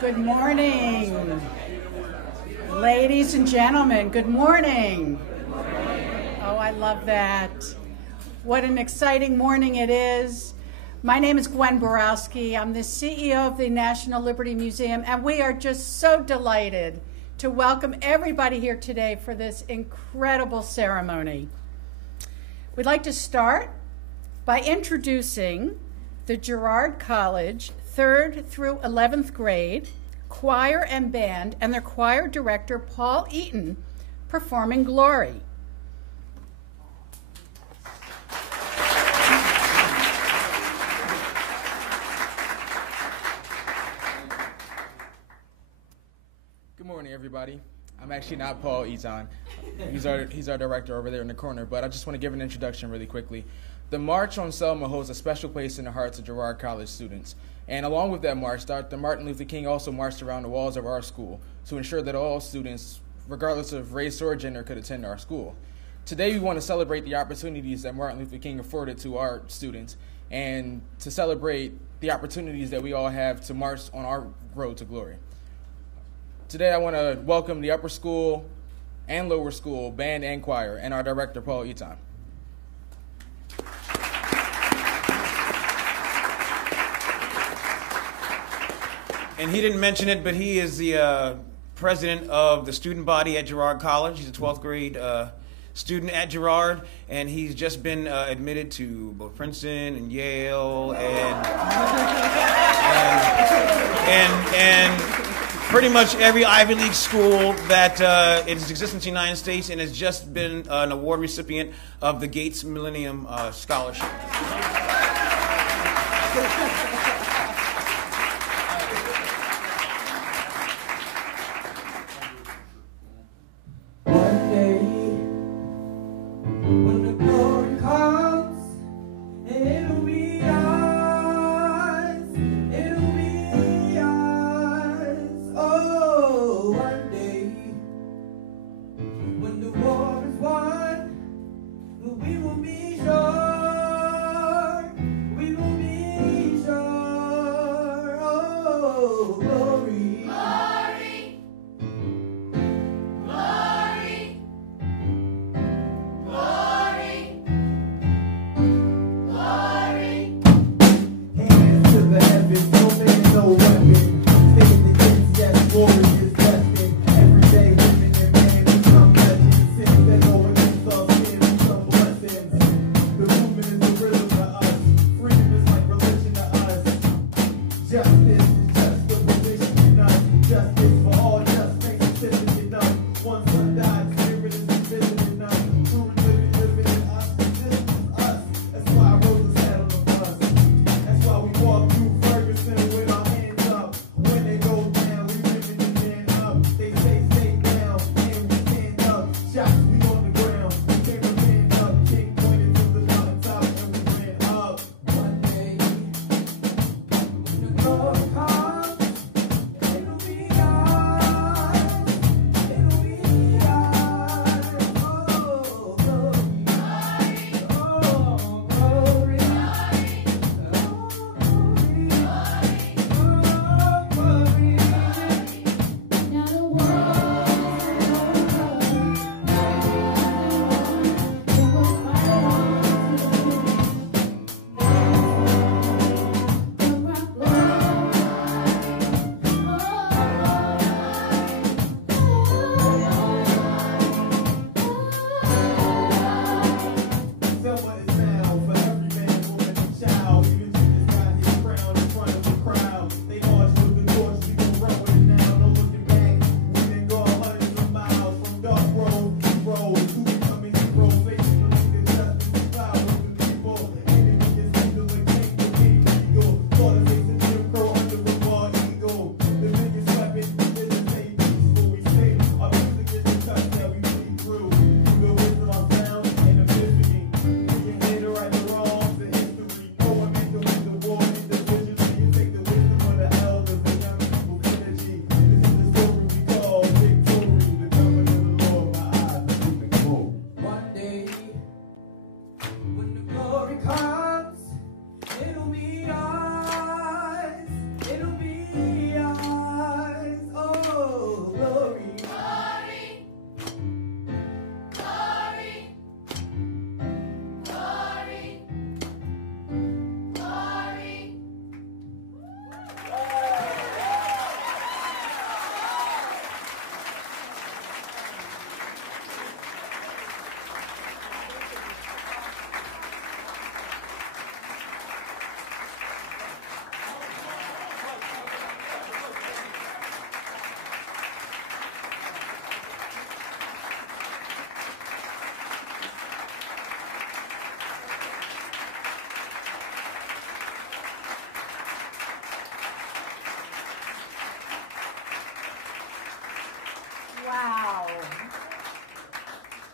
Good morning. Ladies and gentlemen, good morning. Oh, I love that. What an exciting morning it is. My name is Gwen Borowski. I'm the CEO of the National Liberty Museum, and we are just so delighted to welcome everybody here today for this incredible ceremony. We'd like to start by introducing the Girard College 3rd through 11th grade choir and band and their choir director, Paul Eaton, performing Glory. Good morning, everybody. I'm actually not Paul Eaton. He's our director over there in the corner, but I just want to give an introduction really quickly. The March on Selma holds a special place in the hearts of Girard College students. And along with that march, Dr. Martin Luther King also marched around the walls of our school to ensure that all students, regardless of race or gender, could attend our school. Today, we want to celebrate the opportunities that Martin Luther King afforded to our students and to celebrate the opportunities that we all have to march on our road to glory. Today, I want to welcome the upper school and lower school band and choir and our director, Paul Eaton. And he didn't mention it, but he is the president of the student body at Girard College. He's a 12th grade student at Girard, and he's just been admitted to both Princeton and Yale and pretty much every Ivy League school that is existence in the United States, and has just been an award recipient of the Gates Millennium Scholarship.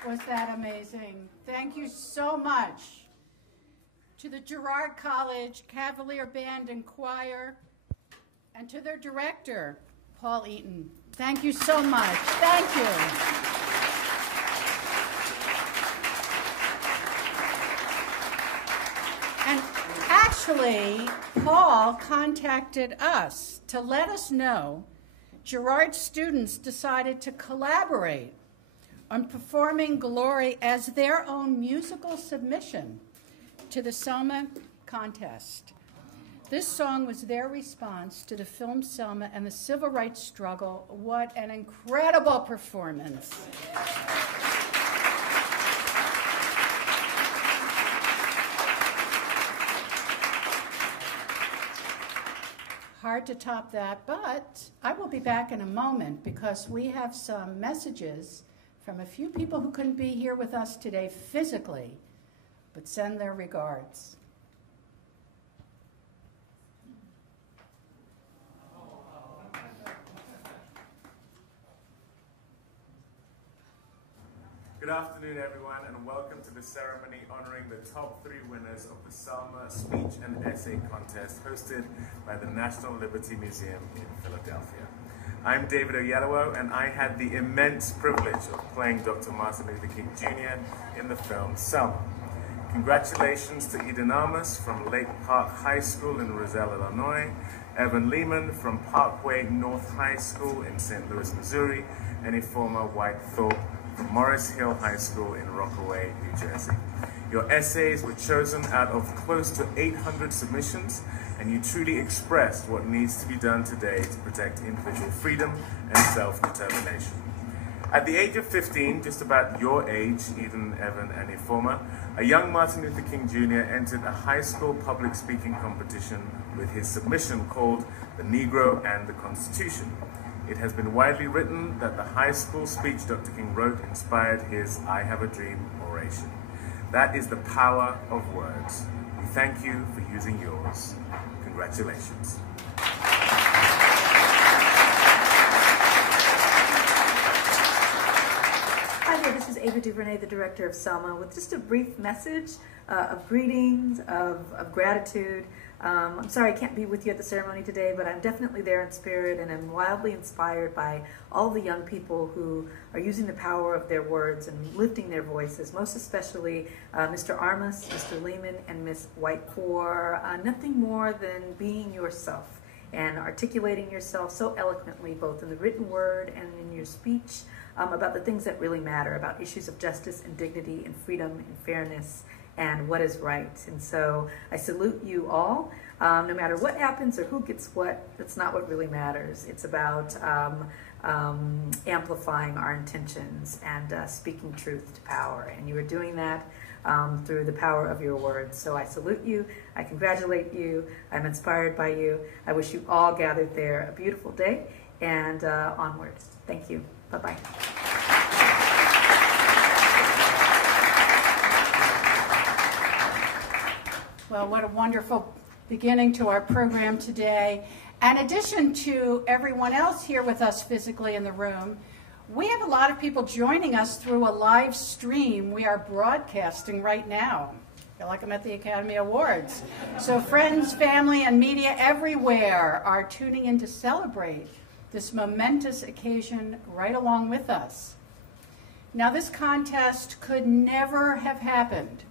Was that amazing? Thank you so much. To the Girard College Cavalier Band and Choir, and to their director, Paul Eaton. Thank you so much. Thank you. And actually, Paul contacted us to let us know Girard students decided to collaborate on performing Glory as their own musical submission to the Selma contest. This song was their response to the film Selma and the civil rights struggle. What an incredible performance. Hard to top that, but I will be back in a moment because we have some messages from a few people who couldn't be here with us today physically, but send their regards. Good afternoon, everyone, and welcome to the ceremony honoring the top 3 winners of the Selma Speech and Essay Contest hosted by the National Liberty Museum in Philadelphia. I'm David Oyelowo, and I had the immense privilege of playing Dr. Martin Luther King Jr. in the film Selma. Congratulations to Eden Amos from Lake Park High School in Roselle, Illinois, Evan Lehman from Parkway North High School in St. Louis, Missouri, and Ifeoma White Thorpe from Morris Hill High School in Rockaway, New Jersey. Your essays were chosen out of close to 800 submissions, and you truly expressed what needs to be done today to protect individual freedom and self-determination. At the age of 15, just about your age, Eden, Evan, and Ifeoma, a young Martin Luther King Jr. entered a high school public speaking competition with his submission called The Negro and the Constitution. It has been widely written that the high school speech Dr. King wrote inspired his I Have a Dream oration. That is the power of words. We thank you for using yours. Congratulations. Hi there, this is Ava DuVernay, the director of Selma, with just a brief message of greetings, of gratitude. I'm sorry I can't be with you at the ceremony today, but I'm definitely there in spirit, and I'm wildly inspired by all the young people who are using the power of their words and lifting their voices, most especially Mr. Armas, Mr. Lehman, and Ms. White for nothing more than being yourself and articulating yourself so eloquently, both in the written word and in your speech, about the things that really matter, about issues of justice and dignity and freedom and fairness and what is right. And so I salute you all. No matter what happens or who gets what, that's not what really matters. It's about amplifying our intentions and speaking truth to power. And you are doing that through the power of your words. So I salute you. I congratulate you. I'm inspired by you. I wish you all gathered there a beautiful day and onward. Thank you. Bye-bye. Well, what a wonderful beginning to our program today. In addition to everyone else here with us physically in the room, we have a lot of people joining us through a live stream we are broadcasting right now. I feel like I'm at the Academy Awards. So friends, family, and media everywhere are tuning in to celebrate this momentous occasion right along with us. Now, this contest could never have happened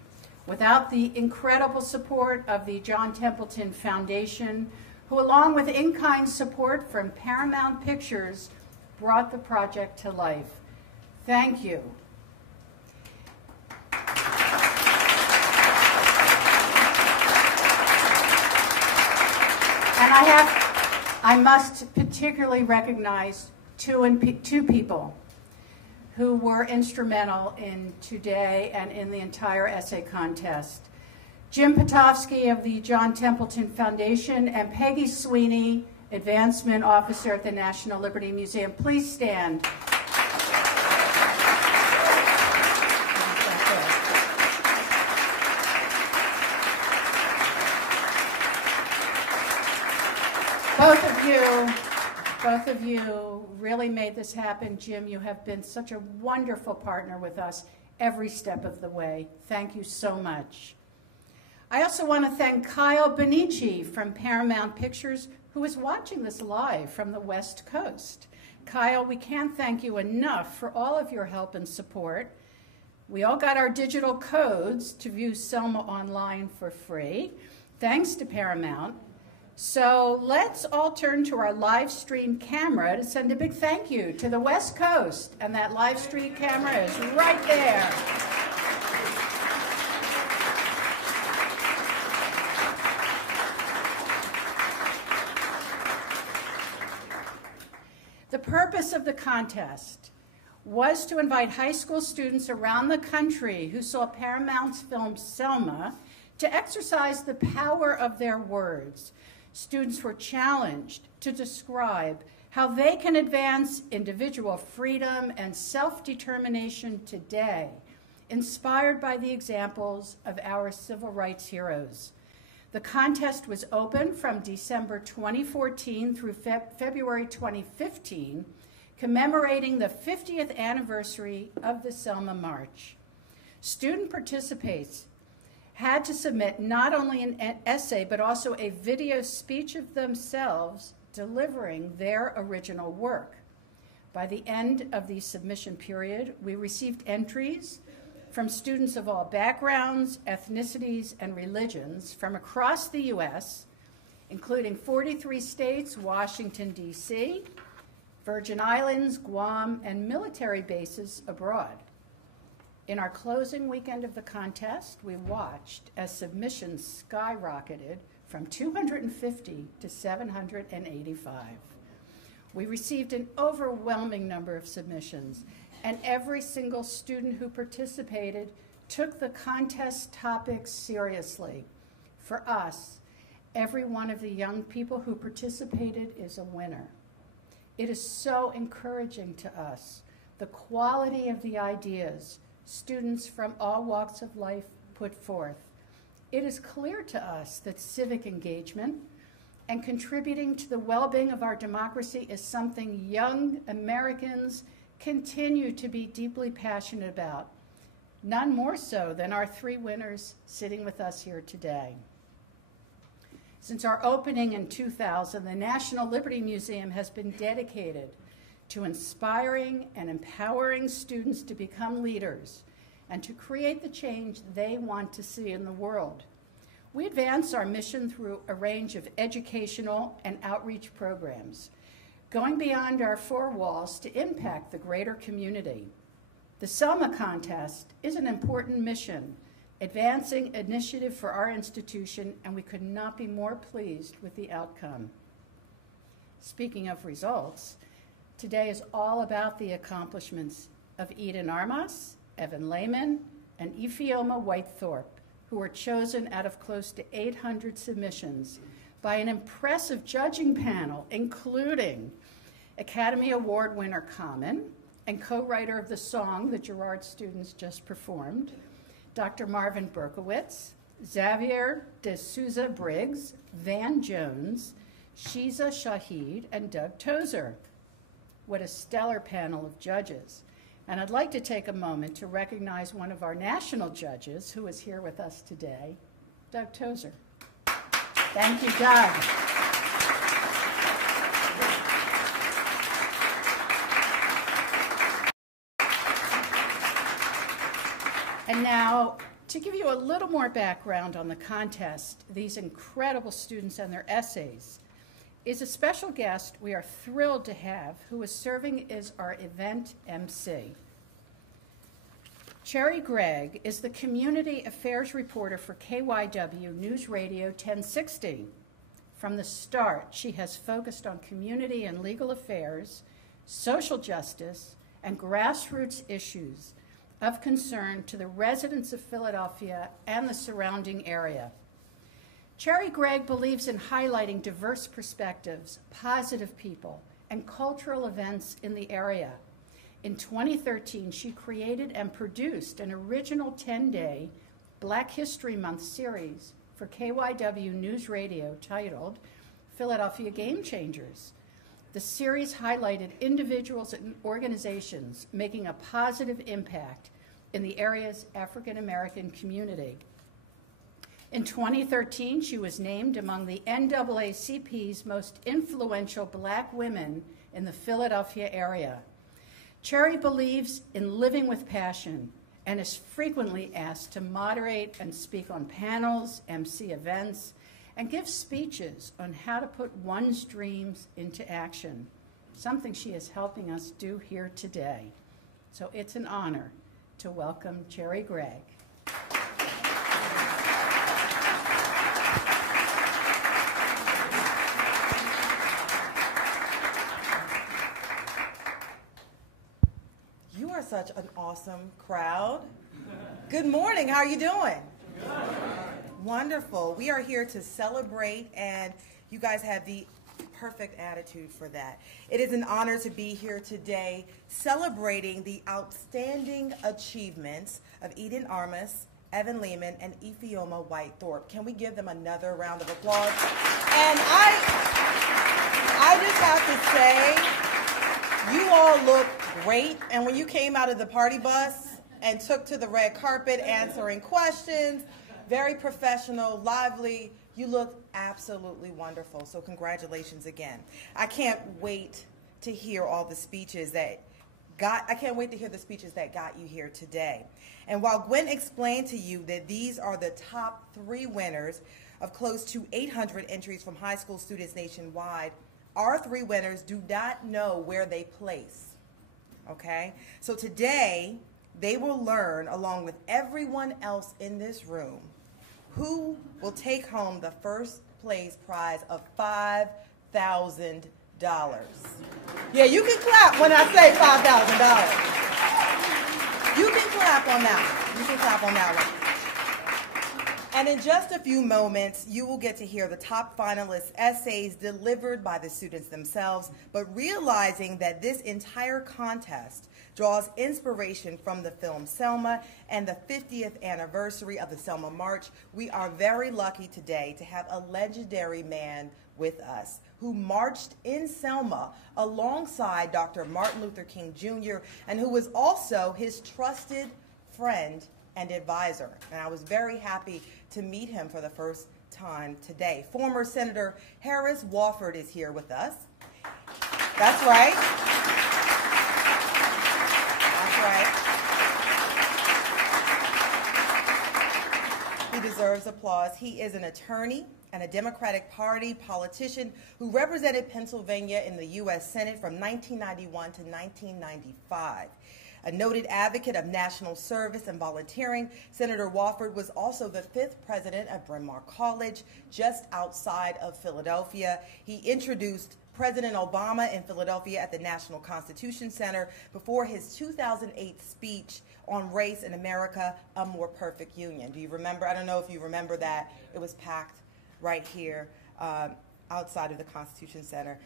without the incredible support of the John Templeton Foundation, who, along with in-kind support from Paramount Pictures, brought the project to life. Thank you. And I must particularly recognize two people who were instrumental in today and in the entire essay contest. Jim Potofsky of the John Templeton Foundation and Peggy Sweeney, Advancement Officer at the National Liberty Museum. Please stand. Both of you really made this happen. Jim, you have been such a wonderful partner with us every step of the way. Thank you so much. I also want to thank Kyle Benici from Paramount Pictures, who is watching this live from the West Coast. Kyle, we can't thank you enough for all of your help and support. We all got our digital codes to view Selma online for free, thanks to Paramount. So let's all turn to our live stream camera to send a big thank you to the West Coast. And that live stream camera is right there. The purpose of the contest was to invite high school students around the country who saw Paramount's film Selma to exercise the power of their words. Students were challenged to describe how they can advance individual freedom and self-determination today, inspired by the examples of our civil rights heroes. The contest was open from December 2014 through February 2015, commemorating the 50th anniversary of the Selma March. Student participants had to submit not only an essay, but also a video speech of themselves delivering their original work. By the end of the submission period, we received entries from students of all backgrounds, ethnicities, and religions from across the U.S., including 43 states, Washington, D.C., Virgin Islands, Guam, and military bases abroad. In our closing weekend of the contest, we watched as submissions skyrocketed from 250 to 785. We received an overwhelming number of submissions, and every single student who participated took the contest topics seriously. For us, every one of the young people who participated is a winner. It is so encouraging to us, the quality of the ideas students from all walks of life put forth. It is clear to us that civic engagement and contributing to the well-being of our democracy is something young Americans continue to be deeply passionate about, none more so than our three winners sitting with us here today. Since our opening in 2000, the National Liberty Museum has been dedicated to inspiring and empowering students to become leaders and to create the change they want to see in the world. We advance our mission through a range of educational and outreach programs, going beyond our four walls to impact the greater community. The Selma contest is an important mission, advancing initiative for our institution, and we could not be more pleased with the outcome. Speaking of results, today is all about the accomplishments of Eden Armas, Evan Lehman, and Ifeoma Whitethorpe, who were chosen out of close to 800 submissions by an impressive judging panel, including Academy Award winner Common and co-writer of the song the Girard students just performed, Dr. Marvin Berkowitz, Xavier de Souza Briggs, Van Jones, Shiza Shahid, and Doug Tozer. What a stellar panel of judges. And I'd like to take a moment to recognize one of our national judges who is here with us today, Doug Tozer. Thank you, Doug. And now, to give you a little more background on the contest, these incredible students and their essays, is a special guest we are thrilled to have who is serving as our event MC. Cherry Gregg is the Community Affairs Reporter for KYW News Radio 1060. From the start, she has focused on community and legal affairs, social justice, and grassroots issues of concern to the residents of Philadelphia and the surrounding area. Cherry Gregg believes in highlighting diverse perspectives, positive people, and cultural events in the area. In 2013, she created and produced an original 10-day Black History Month series for KYW News Radio titled Philadelphia Game Changers. The series highlighted individuals and organizations making a positive impact in the area's African American community. In 2013, she was named among the NAACP's most influential Black women in the Philadelphia area. Cherry believes in living with passion and is frequently asked to moderate and speak on panels, MC events, and give speeches on how to put one's dreams into action, something she is helping us do here today. So it's an honor to welcome Cherry Gregg. You are such an awesome crowd. Good morning. How are you doing? Good. Wonderful. We are here to celebrate, and you guys have the perfect attitude for that. It is an honor to be here today celebrating the outstanding achievements of Eden Armas, Evan Lehman, and Ifeoma White-Thorpe. Can we give them another round of applause? And I just have to say, you all look great. And when you came out of the party bus and took to the red carpet answering questions, very professional, lively, you look absolutely wonderful. So congratulations again. I can't wait to hear all the speeches that got you here today. And while Gwen explained to you that these are the top 3 winners of close to 800 entries from high school students nationwide, our 3 winners do not know where they place. Okay? So today, they will learn, along with everyone else in this room, who will take home the first place prize of $5,000. Yeah, you can clap when I say $5,000. You can clap on that one. You can clap on that one. And in just a few moments, you will get to hear the top finalists' essays delivered by the students themselves, but realizing that this entire contest draws inspiration from the film Selma and the 50th anniversary of the Selma March, we are very lucky today to have a legendary man with us who marched in Selma alongside Dr. Martin Luther King Jr. and who was also his trusted friend and advisor. And I was very happy to meet him for the first time today. Former Senator Harris Wofford is here with us. That's right. That's right. He deserves applause. He is an attorney and a Democratic Party politician who represented Pennsylvania in the U.S. Senate from 1991 to 1995. A noted advocate of national service and volunteering, Senator Wofford was also the 5th president of Bryn Mawr College, just outside of Philadelphia. He introduced President Obama in Philadelphia at the National Constitution Center before his 2008 speech on race in America, A More Perfect Union. Do you remember? I don't know if you remember that. It was packed right here outside of the Constitution Center.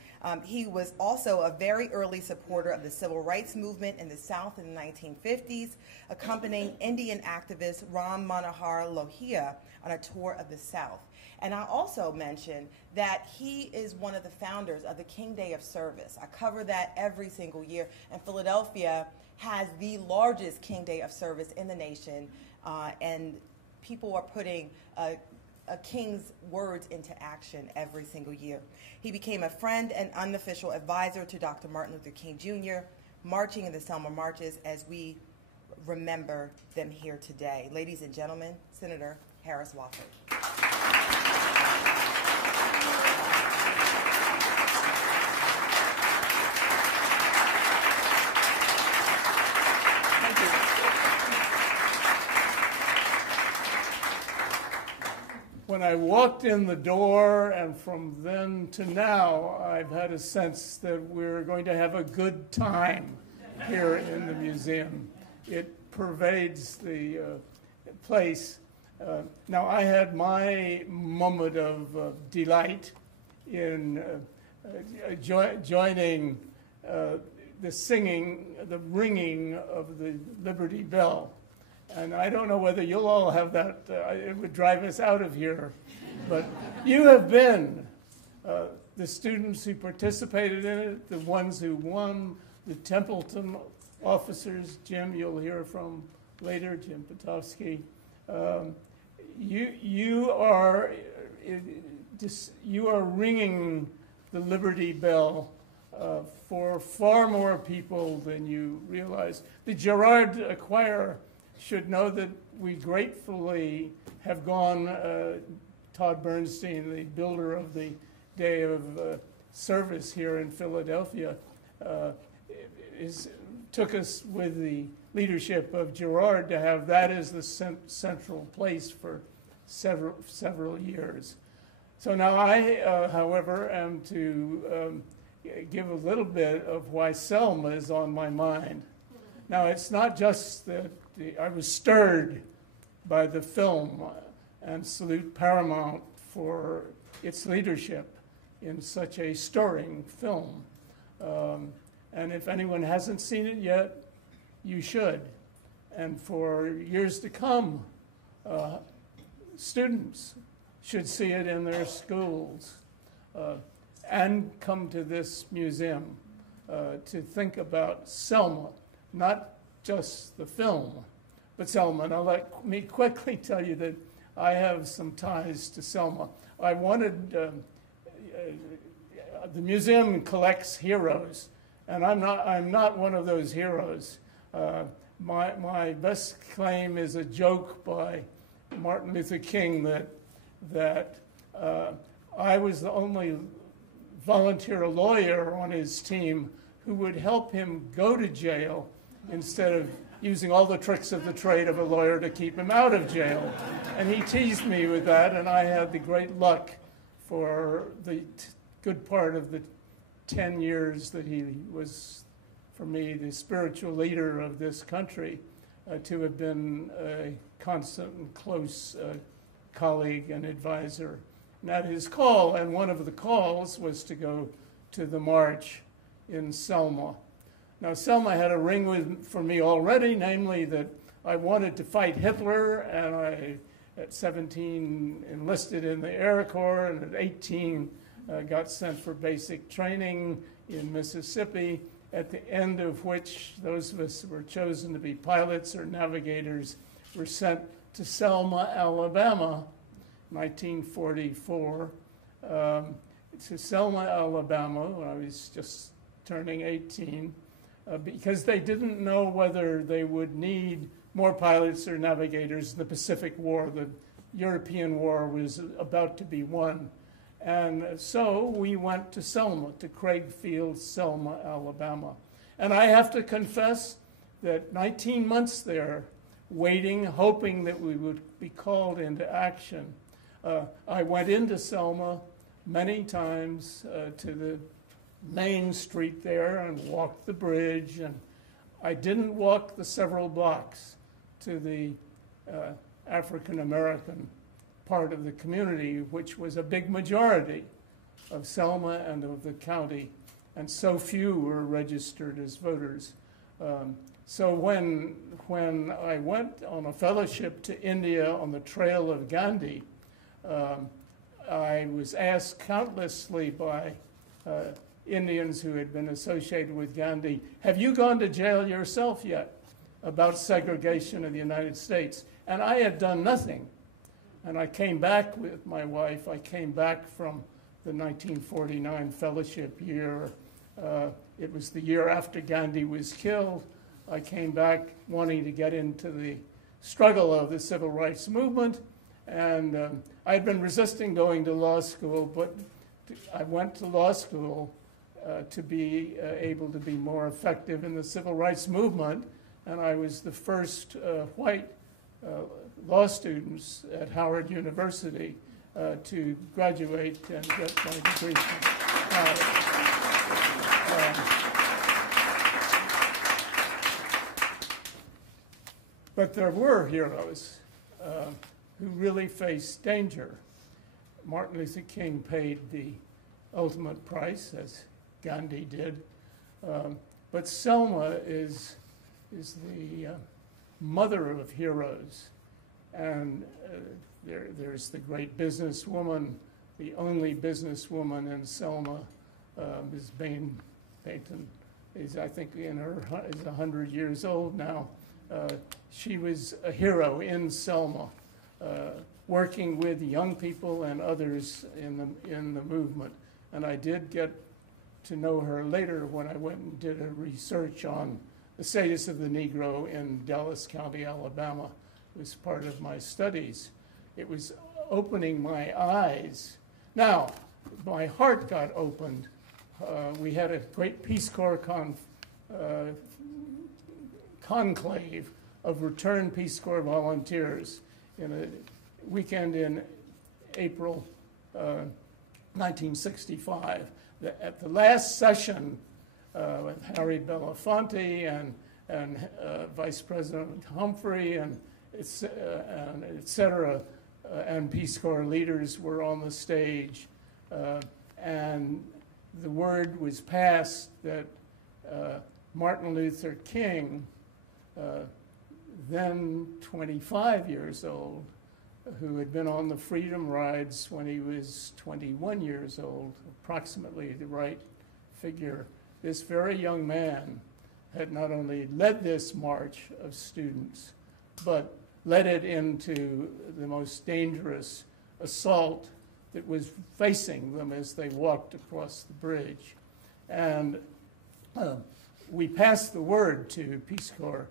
He was also a very early supporter of the civil rights movement in the South in the 1950s, accompanying Indian activist Ram Manohar Lohia on a tour of the South. And I also mentioned that he is one of the founders of the King Day of Service. I cover that every single year, and Philadelphia has the largest King Day of Service in the nation, and people are putting a king's words into action every single year. He became a friend and unofficial advisor to Dr. Martin Luther King Jr., marching in the Selma marches as we remember them here today. Ladies and gentlemen, Senator Harris Wofford. When I walked in the door, and from then to now, I've had a sense that we're going to have a good time here in the museum. It pervades the place. Now, I had my moment of delight in joining the singing, the ringing of the Liberty Bell. And I don't know whether you'll all have that. It would drive us out of here. But you have been the students who participated in it, the ones who won, the Templeton officers. Jim, you'll hear from later, Jim Potofsky. You are ringing the Liberty Bell for far more people than you realize. The Girard Choir should know that we gratefully have gone, Todd Bernstein, the builder of the Day of Service here in Philadelphia, took us with the leadership of Girard to have that as the central place for several years. So now I, however, am to give a little bit of why Selma is on my mind. Now, it's not just that I was stirred by the film and salute Paramount for its leadership in such a stirring film. And if anyone hasn't seen it yet, you should. And for years to come, students should see it in their schools and come to this museum to think about Selma, not just the film, but Selma. Now let me quickly tell you that I have some ties to Selma. I wanted, the museum collects heroes, and I'm not one of those heroes. My best claim is a joke by Martin Luther King that I was the only volunteer lawyer on his team who would help him go to jail instead of using all the tricks of the trade of a lawyer to keep him out of jail. And he teased me with that, and I had the great luck for the good part of the 10 years that he was, for me, the spiritual leader of this country, to have been a constant and close colleague and advisor. And at his call, and one of the calls was to go to the march in Selma. Now, Selma had a ring for me already, namely that I wanted to fight Hitler, and I, at 17, enlisted in the Air Corps, and at 18, got sent for basic training in Mississippi, at the end of which those of us who were chosen to be pilots or navigators were sent to Selma, Alabama, 1944, to Selma, Alabama, when I was just turning 18, because they didn't know whether they would need more pilots or navigators in the Pacific War. The European War was about to be won. And so we went to Selma, to Craig Field, Selma, Alabama. And I have to confess that 19 months there, waiting, hoping that we would be called into action, I went into Selma many times to the main street there and walked the bridge. And I didn't walk the several blocks to the African-American part of the community, which was a big majority of Selma and of the county, and so few were registered as voters. So when I went on a fellowship to India on the trail of Gandhi, I was asked countlessly by Indians who had been associated with Gandhi, have you gone to jail yourself yet about segregation in the United States? And I had done nothing. And I came back with my wife. I came back from the 1949 fellowship year. It was the year after Gandhi was killed. I came back wanting to get into the struggle of the civil rights movement. And I had been resisting going to law school, but I went to law school to be able to be more effective in the civil rights movement. And I was the first white law students at Howard University to graduate and get my degree from Howard. But there were heroes who really faced danger. Martin Luther King paid the ultimate price, as Gandhi did. But Selma is the mother of heroes. And there's the great businesswoman, the only businesswoman in Selma, Ms. Bain Payton, is I think is 100 years old now. She was a hero in Selma, working with young people and others in the movement. And I did get to know her later when I went and did a research on the status of the Negro in Dallas County, Alabama. It was part of my studies. It was opening my eyes. Now, my heart got opened. We had a great Peace Corps conclave of returned Peace Corps volunteers in a weekend in April 1965. At the last session, with Harry Belafonte and Vice President Humphrey and et cetera, and Peace Corps leaders were on the stage, and the word was passed that Martin Luther King, then 25 years old, who had been on the Freedom Rides when he was 21 years old, approximately the right figure. This very young man had not only led this march of students, but led it into the most dangerous assault that was facing them as they walked across the bridge. And we passed the word to Peace Corps,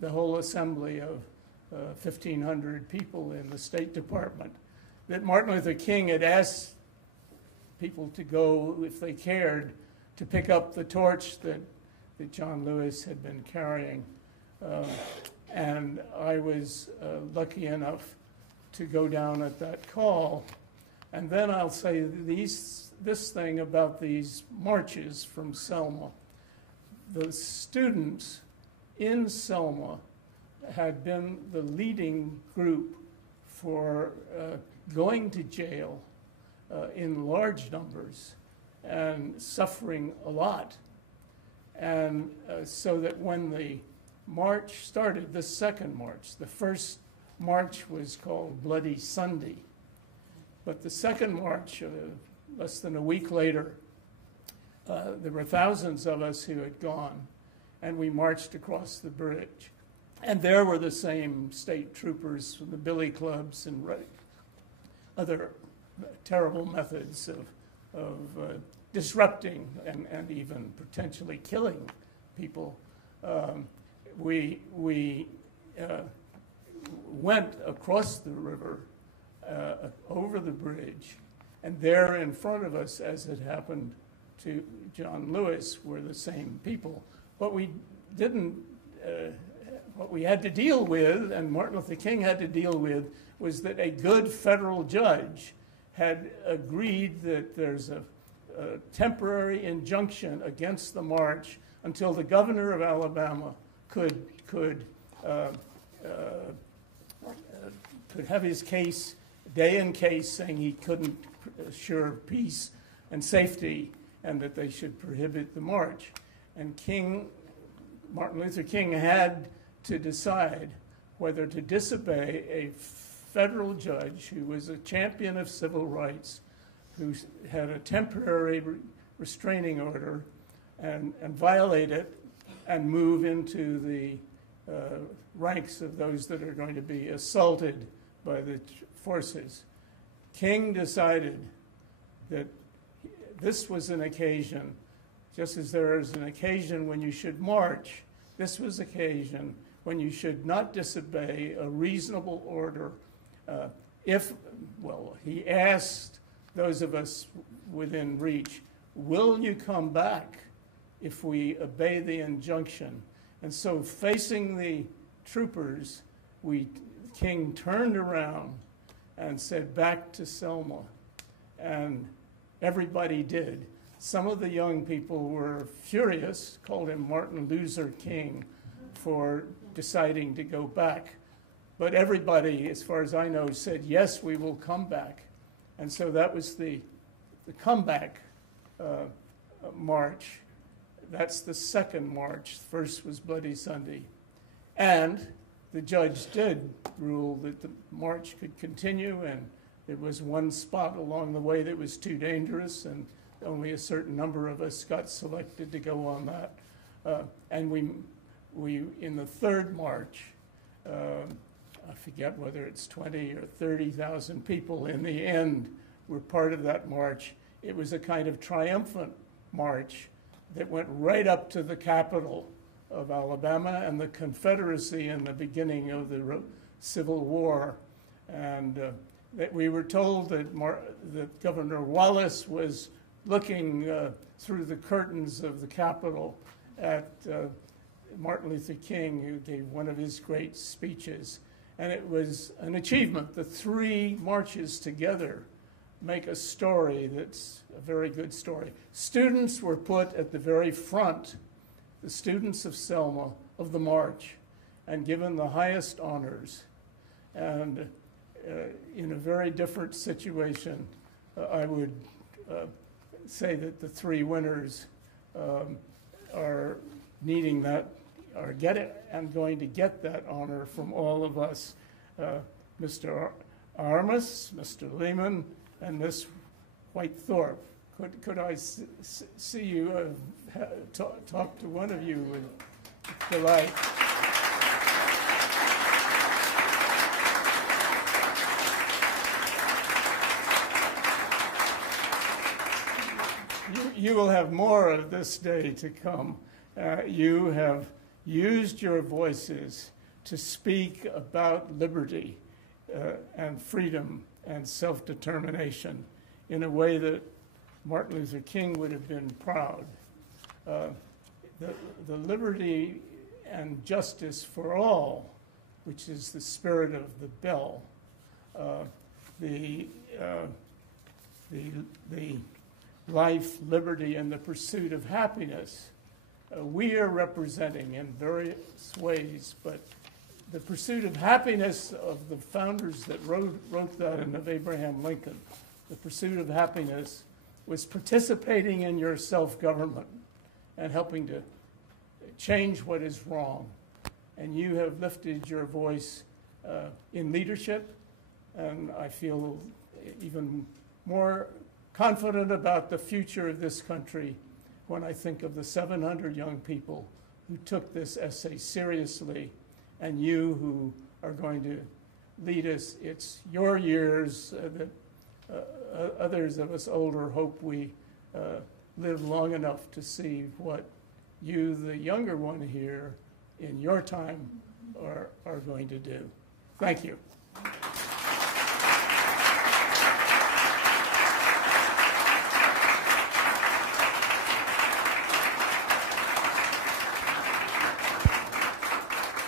the whole assembly of 1,500 people in the State Department, that Martin Luther King had asked people to go, if they cared, to pick up the torch that John Lewis had been carrying. And I was lucky enough to go down at that call. And then I'll say this thing about these marches from Selma. The students in Selma had been the leading group for going to jail in large numbers and suffering a lot. And so that when the march started, the second march, the first march was called Bloody Sunday. But the second march, less than a week later, there were thousands of us who had gone, and we marched across the bridge. And there were the same state troopers from the billy clubs and other terrible methods of disrupting and even potentially killing people. We went across the river, over the bridge, and there in front of us, as it happened to John Lewis, were the same people. What we didn't, what we had to deal with, and Martin Luther King had to deal with, was that a good federal judge had agreed that there's a temporary injunction against the march until the governor of Alabama could have his case, day in case, saying he couldn't assure peace and safety and that they should prohibit the march. And Martin Luther King had to decide whether to disobey a federal judge who was a champion of civil rights, who had a temporary restraining order, and violate it and move into the ranks of those that are going to be assaulted by the forces. King decided that this was an occasion, just as there is an occasion when you should march, this was an occasion when you should not disobey a reasonable order. He asked those of us within reach, will you come back if we obey the injunction? And so facing the troopers, King turned around and said, back to Selma. And everybody did. Some of the young people were furious, called him Martin Luther King for deciding to go back. But everybody, as far as I know, said, yes, we will come back. And so that was the comeback march. That's the second march. First was Bloody Sunday. And the judge did rule that the march could continue, and there was one spot along the way that was too dangerous, and only a certain number of us got selected to go on that. And we in the third march, I forget whether it's 20 or 30,000 people in the end were part of that march. It was a kind of triumphant march that went right up to the Capitol of Alabama and the Confederacy in the beginning of the Civil War. And that we were told that Governor Wallace was looking through the curtains of the Capitol at Martin Luther King, who gave one of his great speeches. And it was an achievement. The three marches together make a story that's a very good story. Students were put at the very front, the students of Selma, of the march, and given the highest honors. And in a very different situation, I would say that the three winners are needing that, are going to get that honor from all of us. Mr. Armas, Mr. Lehman, and Miss Whitethorpe. Could I see you talk to one of you with delight? You will have more of this day to come. You have used your voices to speak about liberty and freedom and self-determination in a way that Martin Luther King would have been proud. The liberty and justice for all, which is the spirit of the bell, the life, liberty, and the pursuit of happiness, we are representing in various ways, but the pursuit of happiness of the founders that wrote that and of Abraham Lincoln, the pursuit of happiness was participating in your self-government and helping to change what is wrong. And you have lifted your voice in leadership, and I feel even more confident about the future of this country when I think of the 700 young people who took this essay seriously, and you who are going to lead us. It's your years that others of us older hope we live long enough to see what you, the younger one here, in your time are going to do. Thank you.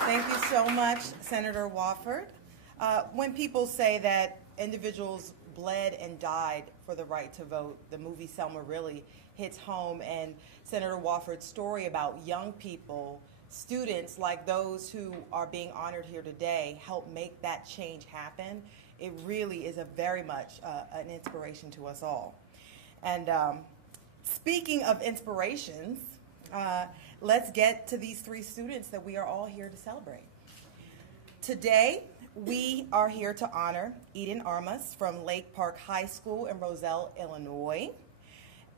Thank you so much, Senator Wofford. When people say that individuals bled and died for the right to vote, the movie Selma really hits home, and Senator Wofford's story about young people, students like those who are being honored here today, help make that change happen. It really is very much an inspiration to us all. And speaking of inspirations, let's get to these three students that we are all here to celebrate. Today, we are here to honor Eden Armas from Lake Park High School in Roselle, Illinois,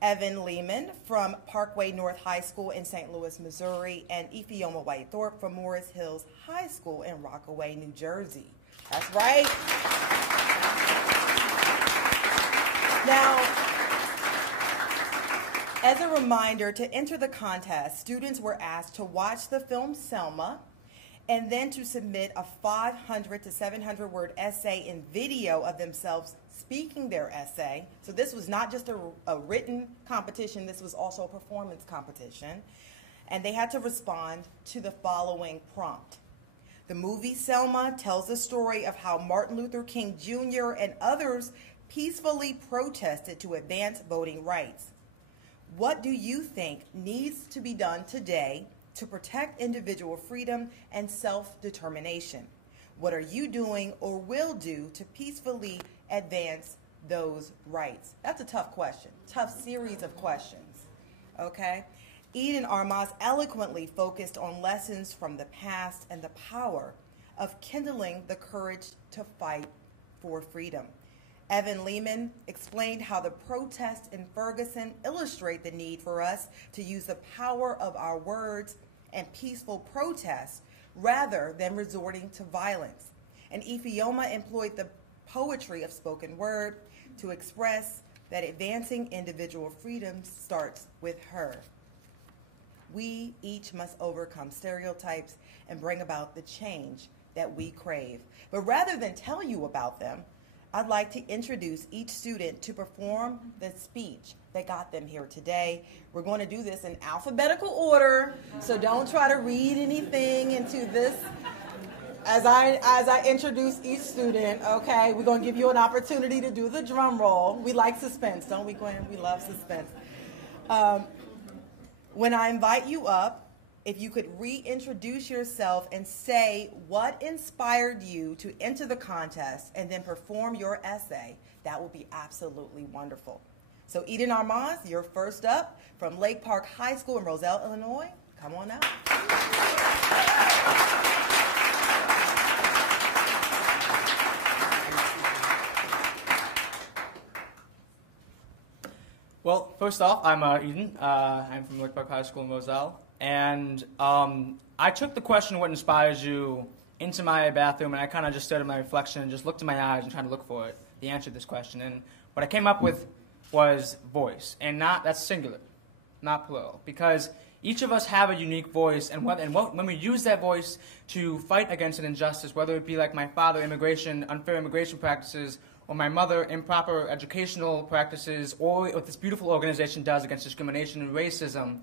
Evan Lehman from Parkway North High School in St. Louis, Missouri, and Ifeoma Whitethorpe from Morris Hills High School in Rockaway, New Jersey. That's right. Now, as a reminder, to enter the contest, students were asked to watch the film Selma and then to submit a 500 to 700 word essay and video of themselves speaking their essay. So this was not just a written competition, this was also a performance competition. And they had to respond to the following prompt. The movie Selma tells the story of how Martin Luther King Jr. and others peacefully protested to advance voting rights. What do you think needs to be done today to protect individual freedom and self-determination? What are you doing or will do to peacefully advance those rights? That's a tough question, tough series of questions, okay? Eden Armas eloquently focused on lessons from the past and the power of kindling the courage to fight for freedom. Evan Lehman explained how the protests in Ferguson illustrate the need for us to use the power of our words and peaceful protest rather than resorting to violence. And Ifeoma employed the poetry of spoken word to express that advancing individual freedom starts with her. We each must overcome stereotypes and bring about the change that we crave. But rather than tell you about them, I'd like to introduce each student to perform the speech that got them here today. We're going to do this in alphabetical order, so don't try to read anything into this as I introduce each student, okay? We're going to give you an opportunity to do the drum roll. We like suspense, don't we, Gwen? We love suspense. When I invite you up, if you could reintroduce yourself and say what inspired you to enter the contest and then perform your essay, that would be absolutely wonderful. So Eden Armaz, you're first up from Lake Park High School in Roselle, Illinois. Come on out. Well, first off, I'm Eden. I'm from Lake Park High School in Roselle. And I took the question, what inspires you, into my bathroom, and I kind of just stood in my reflection and just looked in my eyes and tried to look for it, the answer to this question. And what I came up with was voice, and that's singular, not plural, because each of us have a unique voice, and when we use that voice to fight against an injustice, whether it be like my father, unfair immigration practices, or my mother, improper educational practices, or what this beautiful organization does against discrimination and racism,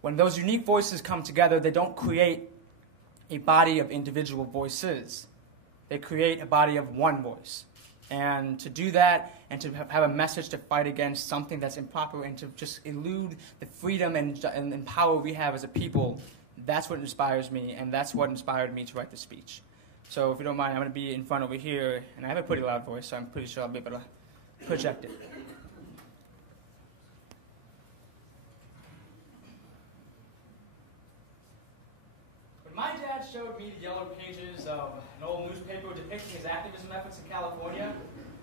when those unique voices come together, they don't create a body of individual voices. They create a body of one voice. And to do that, and to have a message to fight against something that's improper, and to just elude the freedom and power we have as a people, that's what inspires me, and that's what inspired me to write the speech. So if you don't mind, I'm going to be in front over here, and I have a pretty loud voice, so I'm pretty sure I'll be able to project it. When my dad showed me the yellow pages of an old newspaper depicting his activism efforts in California,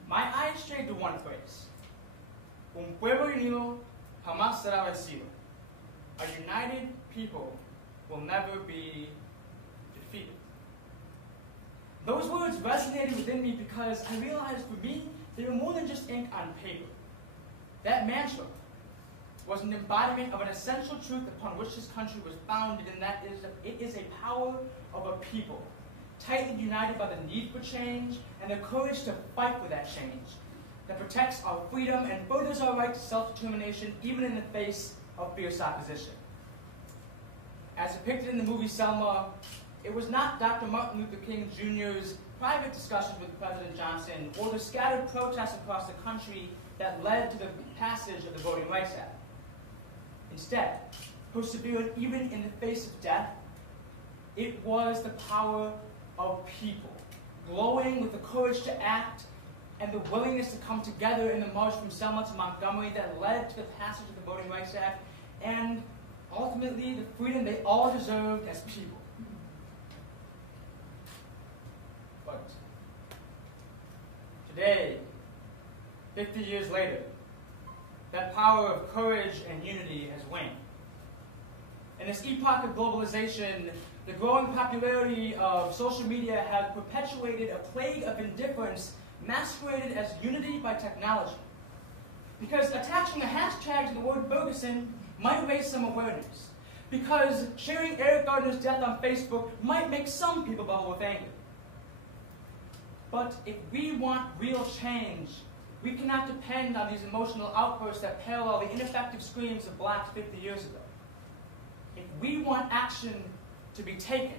my eyes strayed to one phrase. Un pueblo unido jamás será vencido. A united people will never be defeated. Those words resonated within me because I realized for me, they were more than just ink on paper. That mantra was an embodiment of an essential truth upon which this country was founded, and that is that it is a power of a people, tightly united by the need for change and the courage to fight for that change, that protects our freedom and furthers our right to self-determination even in the face of fierce opposition. As depicted in the movie Selma, it was not Dr. Martin Luther King Jr.'s private discussions with President Johnson or the scattered protests across the country that led to the passage of the Voting Rights Act. Instead, persevering even in the face of death, it was the power of people, glowing with the courage to act and the willingness to come together in the march from Selma to Montgomery that led to the passage of the Voting Rights Act and ultimately the freedom they all deserved as people. But today, 50 years later, that power of courage and unity has waned. In this epoch of globalization, the growing popularity of social media has perpetuated a plague of indifference masqueraded as unity by technology. Because attaching a hashtag to the word Ferguson might raise some awareness. Because sharing Eric Gardner's death on Facebook might make some people bubble with anger. But if we want real change, we cannot depend on these emotional outbursts that parallel the ineffective screams of blacks 50 years ago. If we want action to be taken,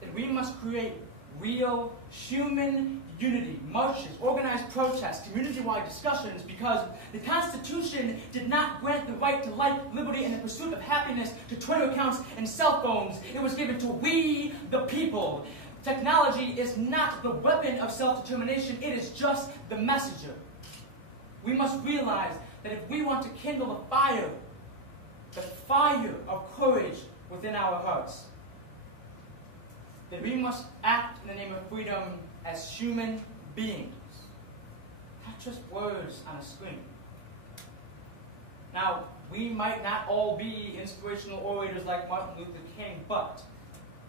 then we must create real human unity, marches, organized protests, community-wide discussions, because the Constitution did not grant the right to life, liberty, and the pursuit of happiness to Twitter accounts and cell phones. It was given to we, the people. Technology is not the weapon of self-determination, it is just the messenger. We must realize that if we want to kindle the fire of courage within our hearts, then we must act in the name of freedom as human beings, not just words on a screen. Now, we might not all be inspirational orators like Martin Luther King, but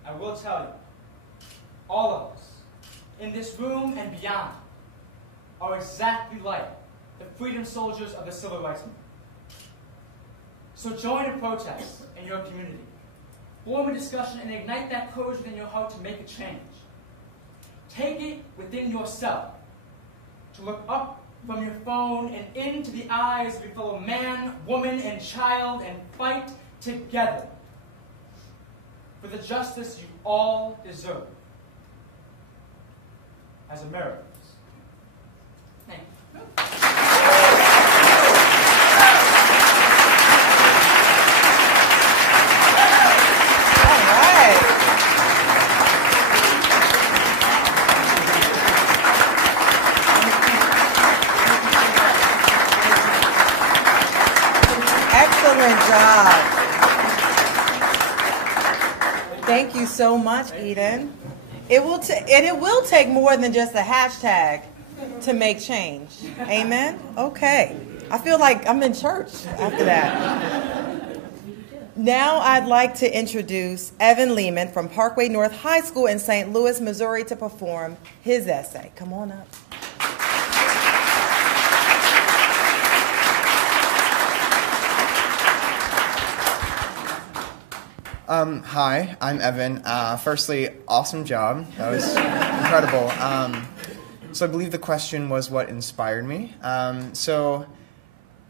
I will tell you, all of us, in this room and beyond, are exactly like the freedom soldiers of the Civil Rights Movement. So join a protest in your community. Form a discussion and ignite that courage within your heart to make a change. Take it within yourself to look up from your phone and into the eyes of your fellow man, woman, and child and fight together for the justice you all deserve as Americans. Thank you. Excellent job. Thank you so much, Eden. It will take more than just a hashtag to make change. Amen? Okay. I feel like I'm in church after that. Now I'd like to introduce Evan Lehman from Parkway North High School in St. Louis, Missouri to perform his essay. Come on up. Hi, I'm Evan. Firstly, awesome job. That was incredible. So I believe the question was what inspired me. So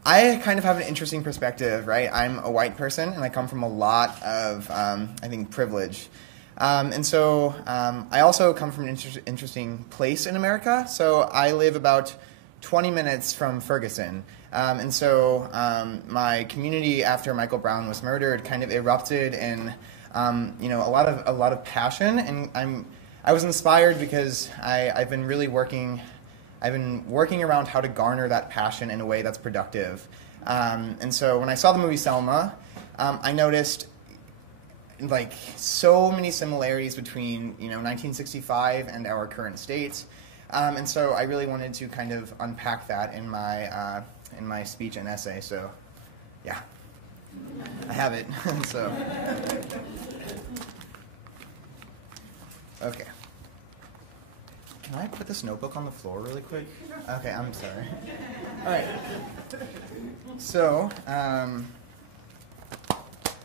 I kind of have an interesting perspective, right? I'm a white person, and I come from a lot of, I think, privilege. And so I also come from an interesting place in America. So I live about 20 minutes from Ferguson. And so my community after Michael Brown was murdered kind of erupted in a lot of passion, and I was inspired because I've been working around how to garner that passion in a way that's productive. And so when I saw the movie Selma, I noticed like so many similarities between 1965 and our current state. And so I really wanted to kind of unpack that in my speech and essay. So, yeah, I have it. So, okay. Can I put this notebook on the floor really quick? Okay, I'm sorry. All right. So,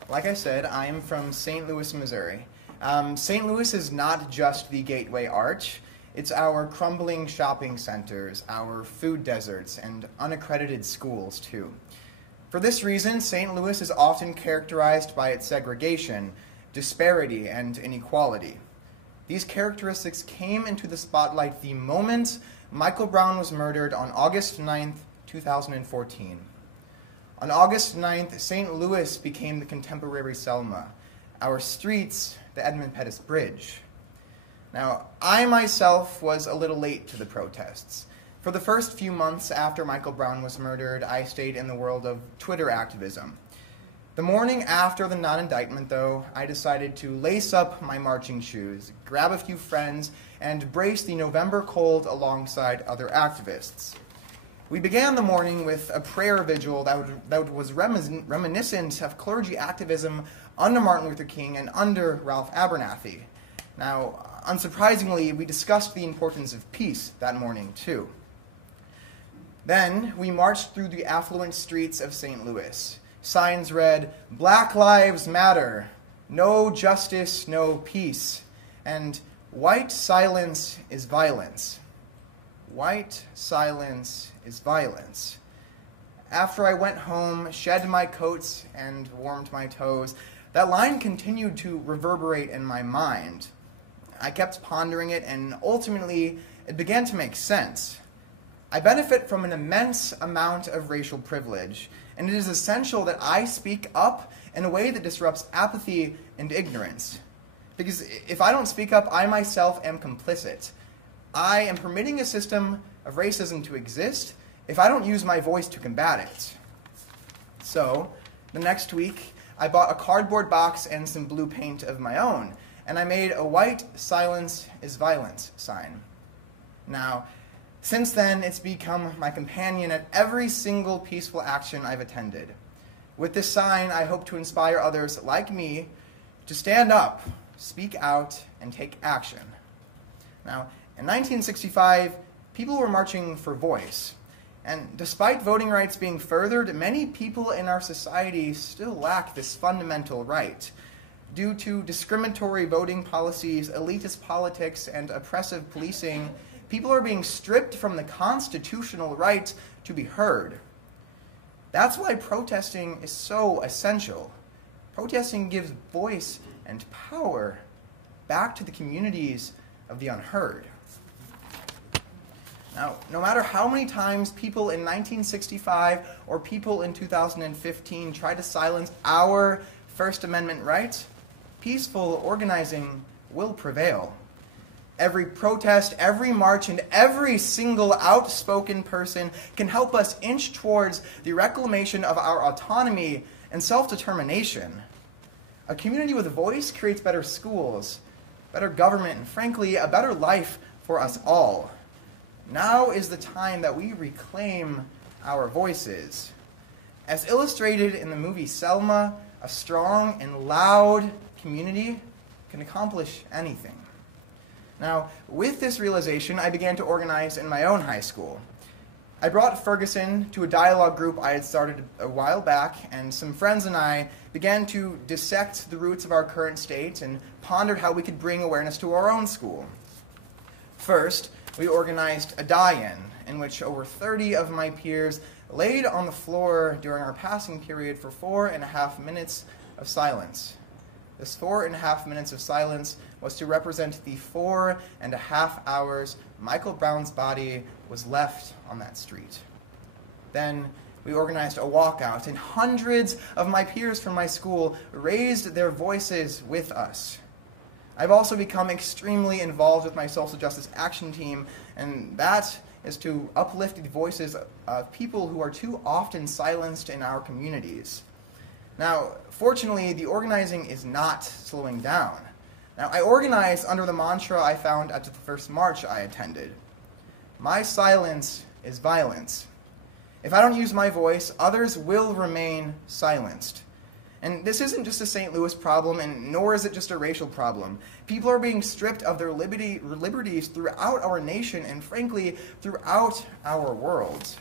like I said, I am from St. Louis, Missouri. St. Louis is not just the Gateway Arch. It's our crumbling shopping centers, our food deserts, and unaccredited schools, too. For this reason, St. Louis is often characterized by its segregation, disparity, and inequality. These characteristics came into the spotlight the moment Michael Brown was murdered on August 9th, 2014. On August 9th, St. Louis became the contemporary Selma, our streets, the Edmund Pettus Bridge. Now, I myself was a little late to the protests. For the first few months after Michael Brown was murdered, I stayed in the world of Twitter activism. The morning after the non-indictment, though, I decided to lace up my marching shoes, grab a few friends, and brace the November cold alongside other activists. We began the morning with a prayer vigil that was reminiscent of clergy activism under Martin Luther King and under Ralph Abernathy. Now, unsurprisingly, we discussed the importance of peace that morning, too. Then, we marched through the affluent streets of St. Louis. Signs read, "Black Lives Matter," "No Justice, No Peace," and "White Silence is Violence." White silence is violence. After I went home, shed my coats, and warmed my toes, that line continued to reverberate in my mind. I kept pondering it, and ultimately, it began to make sense. I benefit from an immense amount of racial privilege, and it is essential that I speak up in a way that disrupts apathy and ignorance. Because if I don't speak up, I myself am complicit. I am permitting a system of racism to exist if I don't use my voice to combat it. So, the next week, I bought a cardboard box and some blue paint of my own, and I made a "White Silence is Violence" sign. Now, since then, it's become my companion at every single peaceful action I've attended. With this sign, I hope to inspire others like me to stand up, speak out, and take action. Now, in 1965, people were marching for voice. And despite voting rights being furthered, many people in our society still lack this fundamental right. Due to discriminatory voting policies, elitist politics, and oppressive policing, people are being stripped from the constitutional right to be heard. That's why protesting is so essential. Protesting gives voice and power back to the communities of the unheard. Now, no matter how many times people in 1965 or people in 2015 try to silence our First Amendment rights, peaceful organizing will prevail. Every protest, every march, and every single outspoken person can help us inch towards the reclamation of our autonomy and self-determination. A community with a voice creates better schools, better government, and frankly, a better life for us all. Now is the time that we reclaim our voices. As illustrated in the movie Selma, a strong and loud community can accomplish anything. Now, with this realization, I began to organize in my own high school. I brought Ferguson to a dialogue group I had started a while back, and some friends and I began to dissect the roots of our current state and pondered how we could bring awareness to our own school. First, we organized a die-in, in which over 30 of my peers laid on the floor during our passing period for 4.5 minutes of silence. This 4.5 minutes of silence was to represent the 4.5 hours Michael Brown's body was left on that street. Then we organized a walkout, and hundreds of my peers from my school raised their voices with us. I've also become extremely involved with my social justice action team, and that is to uplift the voices of people who are too often silenced in our communities. Now, fortunately, the organizing is not slowing down. Now, I organize under the mantra I found at the first march I attended. My silence is violence. If I don't use my voice, others will remain silenced. And this isn't just a St. Louis problem, and nor is it just a racial problem. People are being stripped of their liberties throughout our nation and, frankly, throughout our world.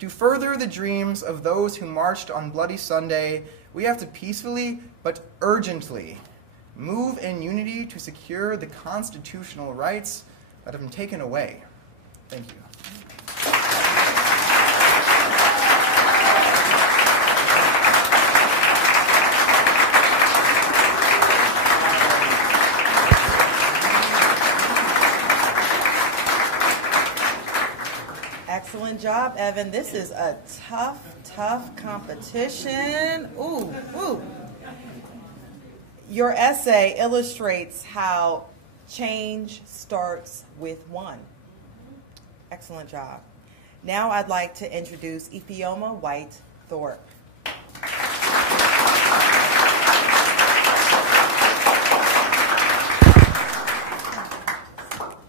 To further the dreams of those who marched on Bloody Sunday, we have to peacefully but urgently move in unity to secure the constitutional rights that have been taken away. Thank you. Excellent job, Evan. This is a tough competition. Ooh. Your essay illustrates how change starts with one. Excellent job. Now I'd like to introduce Ephioma White-Thorpe.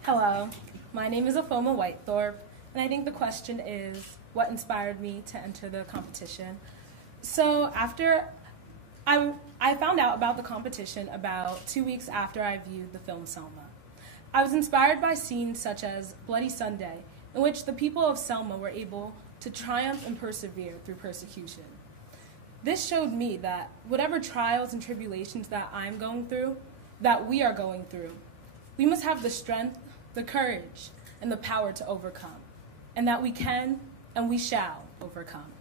Hello, my name is Ephioma White-Thorpe, and I think the question is, what inspired me to enter the competition? So after I found out about the competition about 2 weeks after I viewed the film Selma. I was inspired by scenes such as Bloody Sunday, in which the people of Selma were able to triumph and persevere through persecution. This showed me that whatever trials and tribulations that I'm going through, that we are going through, we must have the strength, the courage, and the power to overcome, and that we can and we shall overcome.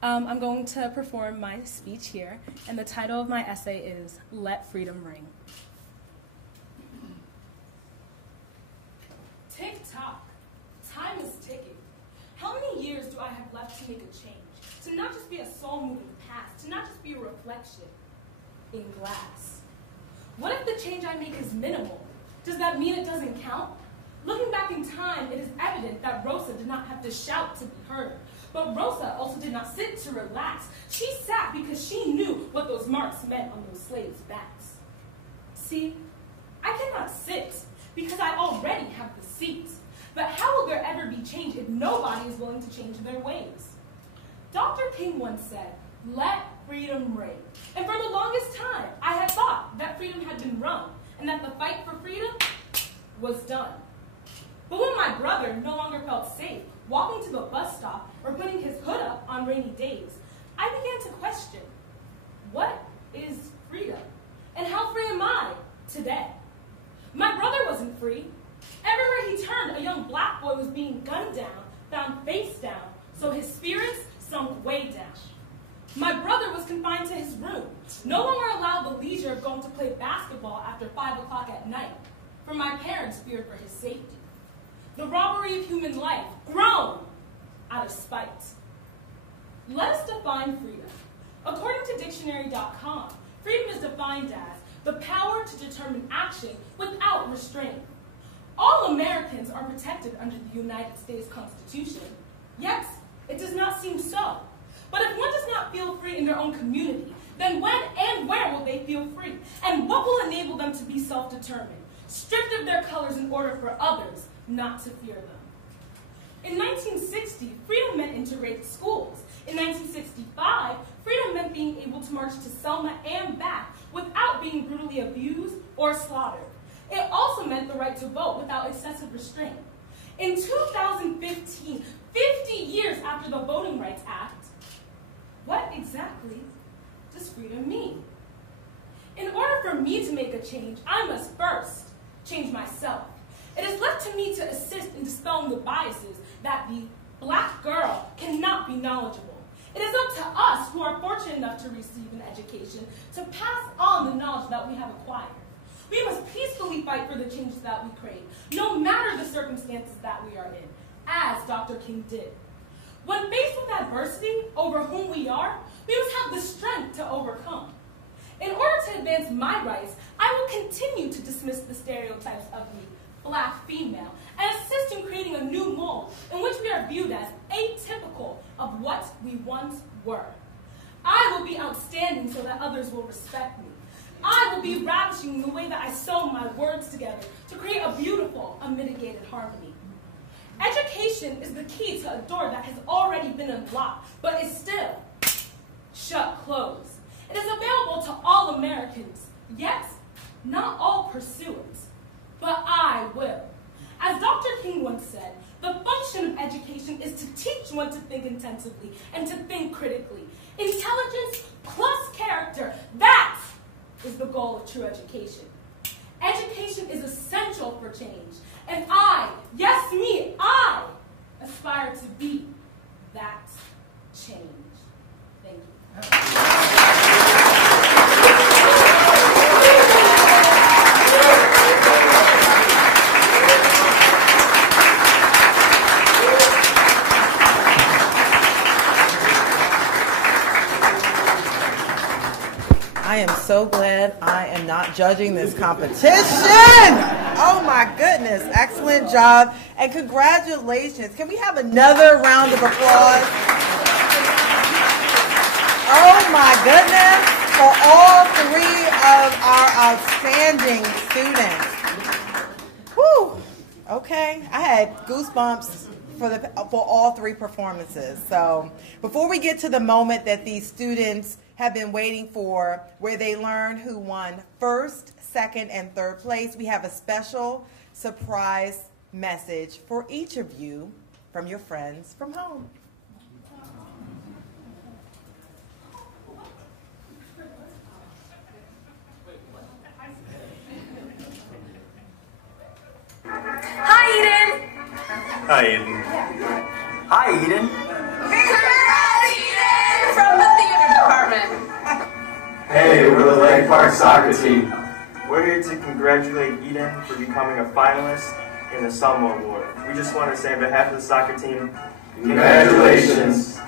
I'm going to perform my speech here, and the title of my essay is Let Freedom Ring. Tick-tock, time is ticking. How many years do I have left to make a change? To not just be a soul-moving past, to not just be a reflection in glass. What if the change I make is minimal? Does that mean it doesn't count? Looking back in time, it is evident that Rosa did not have to shout to be heard. But Rosa also did not sit to relax. She sat because she knew what those marks meant on those slaves' backs. See, I cannot sit because I already have the seat. But how will there ever be change if nobody is willing to change their ways? Dr. King once said, "Let freedom ring." And for the longest time, I had thought that freedom had been rung and that the fight for freedom was done. But when my brother no longer felt safe walking to the bus stop or putting his hood up on rainy days, I began to question, what is freedom? And how free am I today? My brother wasn't free. Everywhere he turned, a young black boy was being gunned down, found face down, so his spirits sunk way down. My brother was confined to his room, no longer allowed the leisure of going to play basketball after 5 o'clock at night, for my parents feared for his safety. The robbery of human life, grown out of spite. Let us define freedom. According to dictionary.com, freedom is defined as the power to determine action without restraint. All Americans are protected under the United States Constitution. Yet, it does not seem so. But if one does not feel free in their own community, then when and where will they feel free? And what will enable them to be self-determined, stripped of their colors in order for others not to fear them? In 1960, freedom meant integrated schools. In 1965, freedom meant being able to march to Selma and back without being brutally abused or slaughtered. It also meant the right to vote without excessive restraint. In 2015, 50 years after the Voting Rights Act, what exactly does freedom mean? In order for me to make a change, I must first change myself. It is left to me to assist in dispelling the biases that the black girl cannot be knowledgeable. It is up to us who are fortunate enough to receive an education to pass on the knowledge that we have acquired. We must peacefully fight for the changes that we crave, no matter the circumstances that we are in, as Dr. King did. When faced with adversity over whom we are, we must have the strength to overcome. In order to advance my rights, I will continue to dismiss the stereotypes of the black female and assist in creating a new mold in which we are viewed as atypical of what we once were. I will be outstanding so that others will respect me. I will be ravishing in the way that I sew my words together to create a beautiful, unmitigated harmony. Education is the key to a door that has already been unlocked, but is still shut closed. It is available to all Americans, yet not all pursue it. But I will. As Dr. King once said, the function of education is to teach one to think intensively and to think critically. Intelligence plus character, that is the goal of true education. Education is essential for change. And I, yes me, I aspire to be that change. Thank you. I am so glad I am not judging this competition. Oh my goodness, excellent job and congratulations. Can we have another round of applause? Oh my goodness, for all three of our outstanding students. Whew, okay, I had goosebumps for all three performances. So before we get to the moment that these students have been waiting for, where they learn who won first, second, and third place, we have a special surprise message for each of you from your friends from home. Hi, Eden. Hi, Eden. Hi, Eden. Eden from the theater department. Hey, we're the Lake Park soccer team. We're here to congratulate Eden for becoming a finalist in the Selma Award. We just want to say on behalf of the soccer team, congratulations.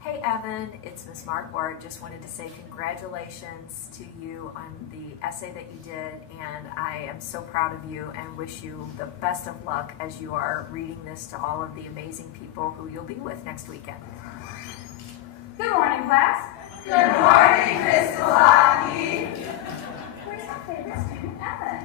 Hey Evan, it's Miss Marquardt. Just wanted to say congratulations to you on the essay that you did, and I am so proud of you and wish you the best of luck as you are reading this to all of the amazing people who you'll be with next weekend. Good morning, class. Good morning, Miss Malaki. Where's my favorite student, Evan?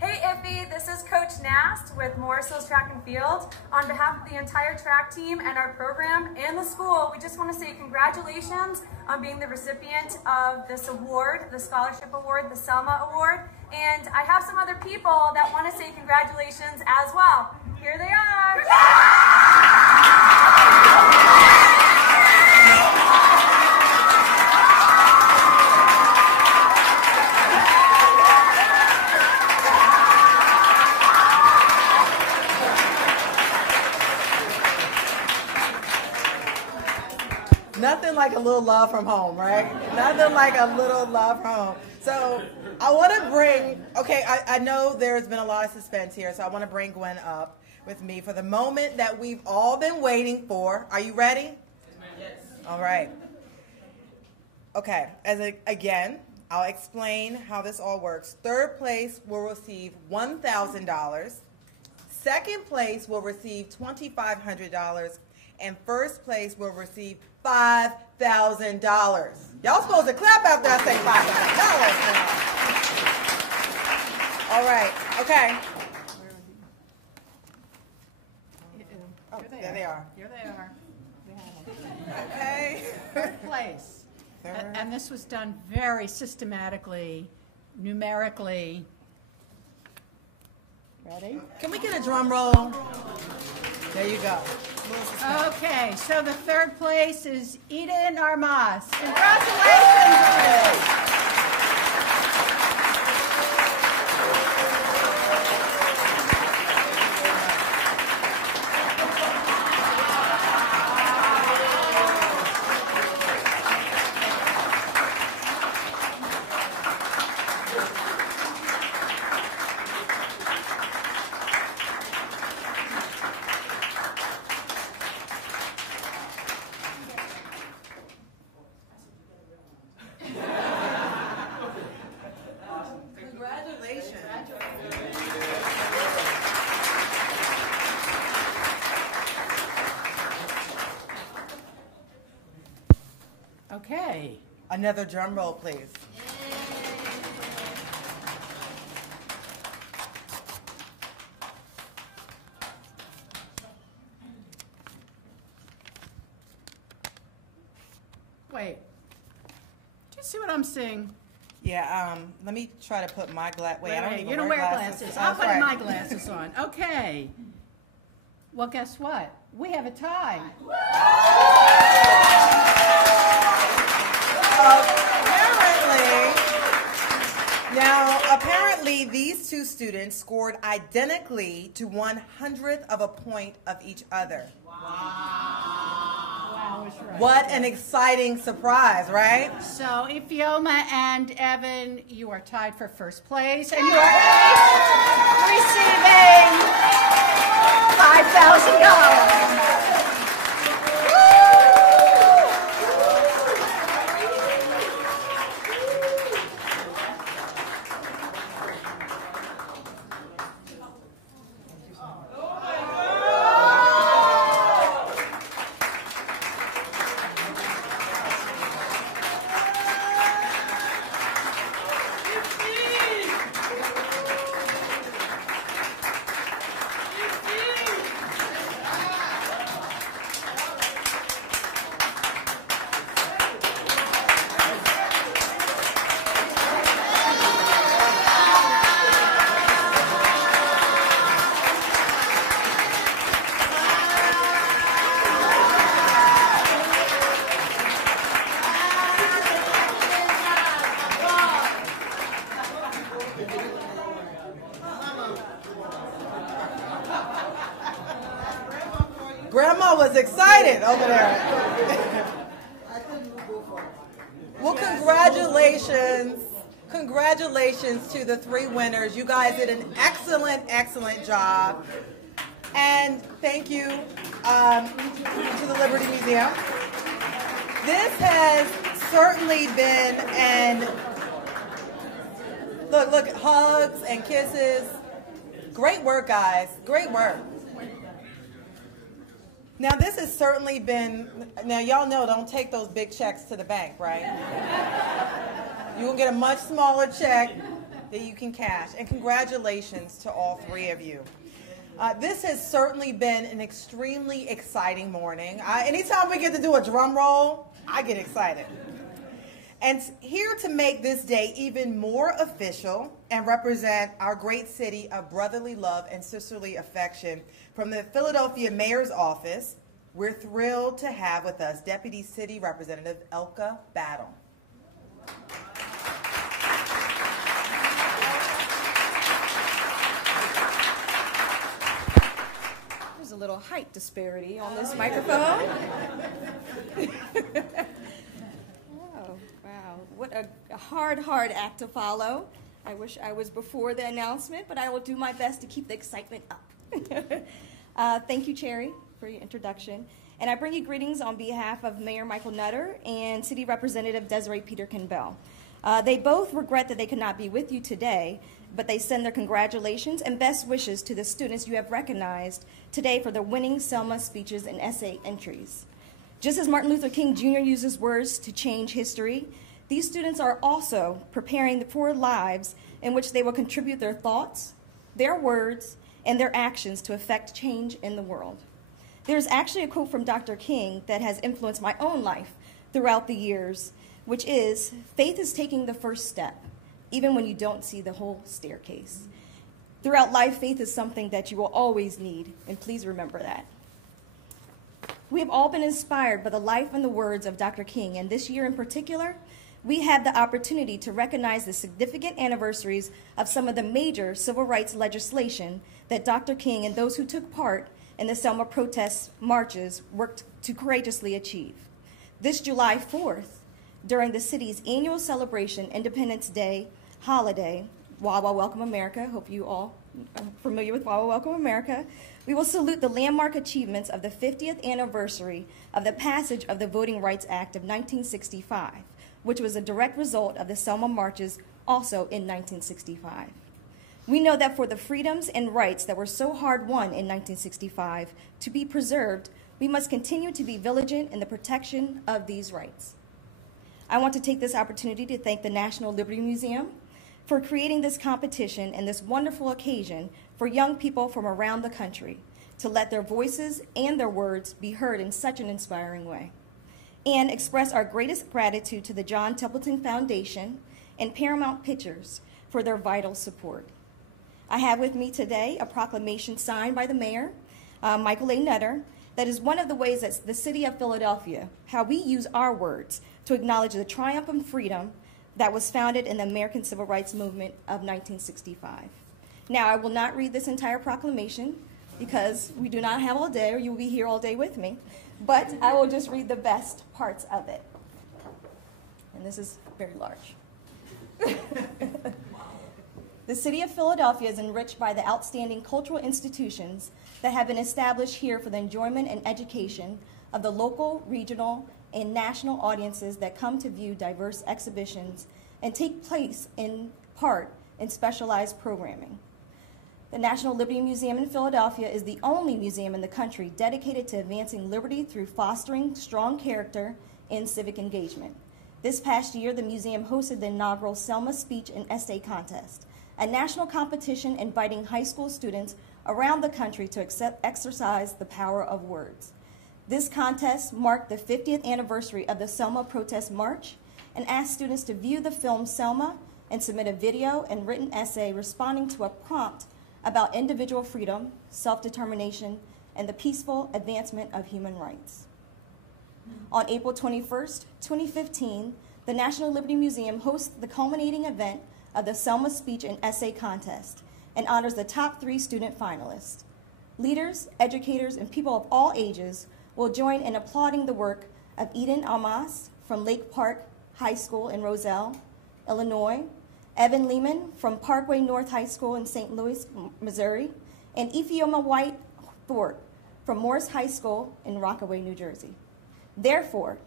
Hey Iffy, this is Coach Nast with Morrisville's Track and Field. On behalf of the entire track team and our program and the school, we just want to say congratulations on being the recipient of this award, the Scholarship Award, the Selma Award. And I have some other people that want to say congratulations as well. Here they are. Nothing like a little love from home, right? Nothing like a little love from home. So I want to bring, okay, I know there's been a lot of suspense here, so I want to bring Gwen up with me for the moment that we've all been waiting for. Are you ready? Yes. All right. Okay, again, I'll explain how this all works. Third place will receive $1,000. Second place will receive $2,500. And first place will receive $5,000. Y'all supposed to clap after I say $5,000. All right, okay. Oh, there they are. Here they are. Okay. Third place. And this was done very systematically, numerically. Ready? Can we get a drum roll? There you go. Okay, so the third place is Eden Armas. Congratulations, Eden. Okay. Another drum roll, please. Wait. Do you see what I'm seeing? Yeah, let me try to put my glasses. Wait, I don't even you don't wear glasses. Oh, I'll put sorry. my glasses on. Okay. Well, guess what? We have a tie. Apparently, these two students scored identically to 100th of a point of each other. Wow, right. What an exciting surprise, right? So, Ifioma and Evan, you are tied for first place, and you are each receiving $5,000. Grandma was excited over there. Well, congratulations. Congratulations to the three winners. You guys did an excellent, excellent job. And thank you to the Liberty Museum. This has certainly been an, look, hugs and kisses. Great work, guys. Great work. Now, this has certainly been, now y'all know don't take those big checks to the bank, right? You will get a much smaller check that you can cash. And congratulations to all three of you. This has certainly been an extremely exciting morning. Anytime we get to do a drum roll, I get excited. And here to make this day even more official and represent our great city of brotherly love and sisterly affection, from the Philadelphia Mayor's Office, we're thrilled to have with us Deputy City Representative Elka Battle. There's a little height disparity on this microphone. Oh, wow. What a hard act to follow. I wish I was before the announcement, but I will do my best to keep the excitement up. Thank you, Cherry, for your introduction. And I bring you greetings on behalf of Mayor Michael Nutter and City Representative Desiree Peterkin-Bell. They both regret that they could not be with you today, but they send their congratulations and best wishes to the students you have recognized today for their winning Selma speeches and essay entries. Just as Martin Luther King Jr. uses words to change history, these students are also preparing for lives in which they will contribute their thoughts, their words, and their actions to affect change in the world. There's actually a quote from Dr. King that has influenced my own life throughout the years, which is, "Faith is taking the first step, even when you don't see the whole staircase." Throughout life, faith is something that you will always need, and please remember that. We have all been inspired by the life and the words of Dr. King, and this year in particular, we have the opportunity to recognize the significant anniversaries of some of the major civil rights legislation that Dr. King and those who took part in the Selma protest marches worked to courageously achieve. This July 4th, during the city's annual celebration, Independence Day holiday, Wawa Welcome America, hope you all are familiar with Wawa Welcome America, we will salute the landmark achievements of the 50th anniversary of the passage of the Voting Rights Act of 1965, which was a direct result of the Selma marches also in 1965. We know that for the freedoms and rights that were so hard won in 1965 to be preserved, we must continue to be vigilant in the protection of these rights. I want to take this opportunity to thank the National Liberty Museum for creating this competition and this wonderful occasion for young people from around the country to let their voices and their words be heard in such an inspiring way, and express our greatest gratitude to the John Templeton Foundation and Paramount Pictures for their vital support. I have with me today a proclamation signed by the Mayor, Michael A. Nutter, that is one of the ways that the city of Philadelphia, how we use our words to acknowledge the triumph of freedom that was founded in the American Civil Rights Movement of 1965. Now, I will not read this entire proclamation because we do not have all day, or you will be here all day with me, but I will just read the best parts of it. And this is very large. The city of Philadelphia is enriched by the outstanding cultural institutions that have been established here for the enjoyment and education of the local, regional, and national audiences that come to view diverse exhibitions and take place in part in specialized programming. The National Liberty Museum in Philadelphia is the only museum in the country dedicated to advancing liberty through fostering strong character and civic engagement. This past year, the museum hosted the inaugural Selma Speech and Essay Contest, a national competition inviting high school students around the country to exercise the power of words. This contest marked the 50th anniversary of the Selma Protest March and asked students to view the film Selma and submit a video and written essay responding to a prompt about individual freedom, self-determination, and the peaceful advancement of human rights. On April 21st, 2015, the National Liberty Museum hosts the culminating event of the Selma Speech and Essay Contest and honors the top 3 student finalists. Leaders, educators, and people of all ages will join in applauding the work of Eden Almas from Lake Park High School in Roselle, Illinois, Evan Lehman from Parkway North High School in St. Louis, Missouri, and Ephioma White Thorpe from Morris High School in Rockaway, New Jersey. Therefore,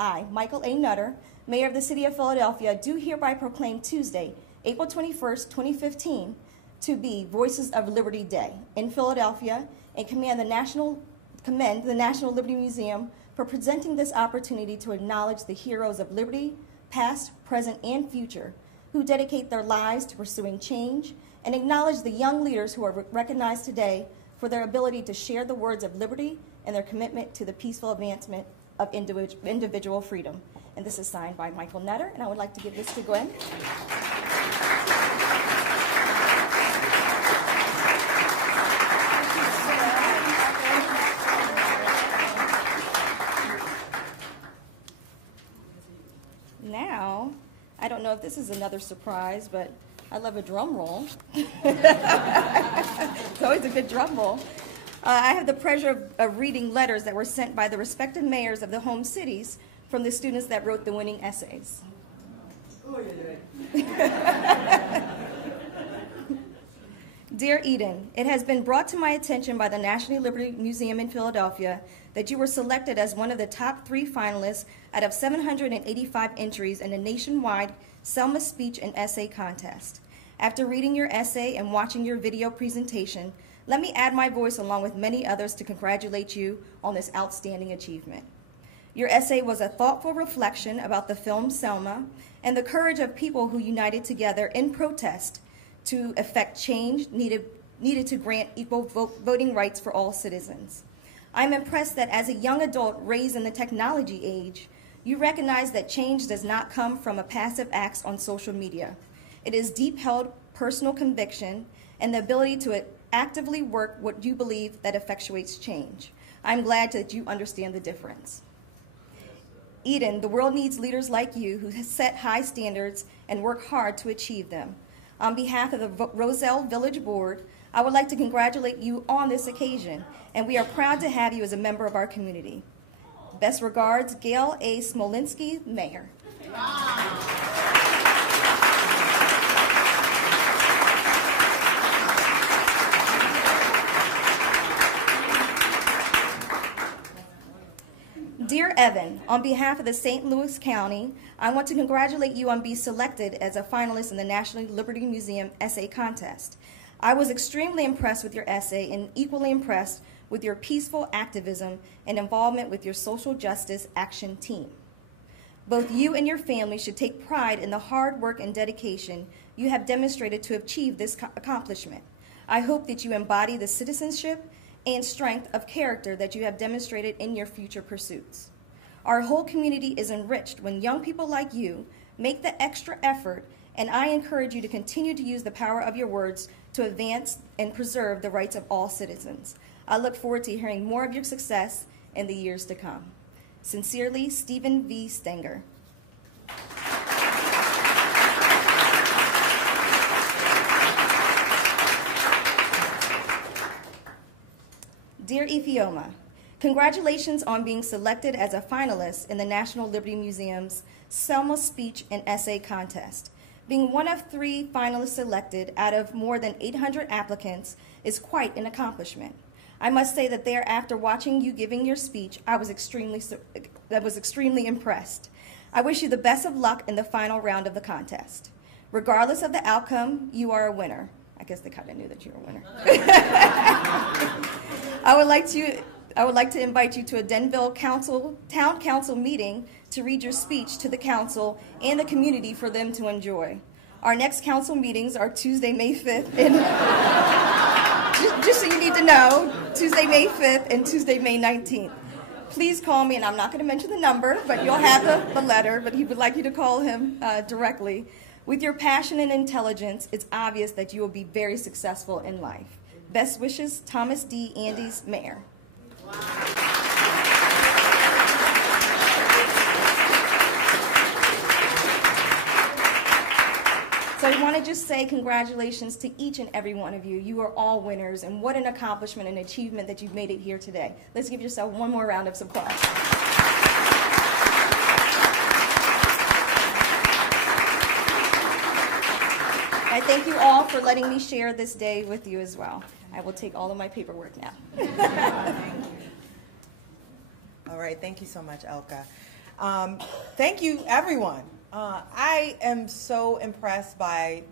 I, Michael A. Nutter, Mayor of the City of Philadelphia, do hereby proclaim Tuesday, April 21st, 2015, to be Voices of Liberty Day in Philadelphia, and commend the National Liberty Museum for presenting this opportunity to acknowledge the heroes of liberty, past, present, and future, who dedicate their lives to pursuing change, and acknowledge the young leaders who are recognized today for their ability to share the words of liberty and their commitment to the peaceful advancement of individual freedom. And this is signed by Michael Nutter, and I would like to give this to Gwen. Now, I don't know if this is another surprise, but I love a drum roll. It's always a good drum roll. I have the pleasure of reading letters that were sent by the respective mayors of the home cities from the students that wrote the winning essays. Dear Eden, it has been brought to my attention by the National Liberty Museum in Philadelphia that you were selected as one of the top 3 finalists out of 785 entries in the nationwide Selma Speech and Essay Contest. After reading your essay and watching your video presentation, let me add my voice along with many others to congratulate you on this outstanding achievement. Your essay was a thoughtful reflection about the film Selma and the courage of people who united together in protest to effect change needed to grant equal voting rights for all citizens. I'm impressed that as a young adult raised in the technology age, you recognize that change does not come from a passive act on social media. It is deep-held personal conviction and the ability to actively work what you believe that effectuates change. I'm glad that you understand the difference. Eden, the world needs leaders like you who set high standards and work hard to achieve them. On behalf of the Roselle Village Board, I would like to congratulate you on this occasion, and we are proud to have you as a member of our community. Best regards, Gail A. Smolinski, Mayor. Dear Evan, on behalf of the St. Louis County, I want to congratulate you on being selected as a finalist in the National Liberty Museum Essay Contest. I was extremely impressed with your essay and equally impressed with your peaceful activism and involvement with your social justice action team. Both you and your family should take pride in the hard work and dedication you have demonstrated to achieve this accomplishment. I hope that you embody the citizenship and strength of character that you have demonstrated in your future pursuits. Our whole community is enriched when young people like you make the extra effort, and I encourage you to continue to use the power of your words to advance and preserve the rights of all citizens. I look forward to hearing more of your success in the years to come. Sincerely, Stephen V. Stenger. Dear Ephioma, congratulations on being selected as a finalist in the National Liberty Museum's Selma Speech and Essay Contest. Being one of 3 finalists selected out of more than 800 applicants is quite an accomplishment. I must say that thereafter watching you giving your speech, I was extremely impressed. I wish you the best of luck in the final round of the contest. Regardless of the outcome, you are a winner. I guess they kind of knew that you were a winner. I would like to invite you to a Denville Town Council meeting to read your speech to the council and the community for them to enjoy. Our next council meetings are Tuesday, May 5th, and just so you need to know, Tuesday, May 5th and Tuesday, May 19th. Please call me, and I'm not going to mention the number, but you'll have the letter, but he would like you to call him directly. With your passion and intelligence, it's obvious that you will be very successful in life. Best wishes, Thomas D. Andes, Mayor. So I want to just say congratulations to each and every one of you. You are all winners, and what an accomplishment and achievement that you've made it here today. Let's give yourself one more round of applause. I thank you all for letting me share this day with you as well. I will take all of my paperwork now. All right, thank you so much, Elka. Thank you, everyone. I am so impressed by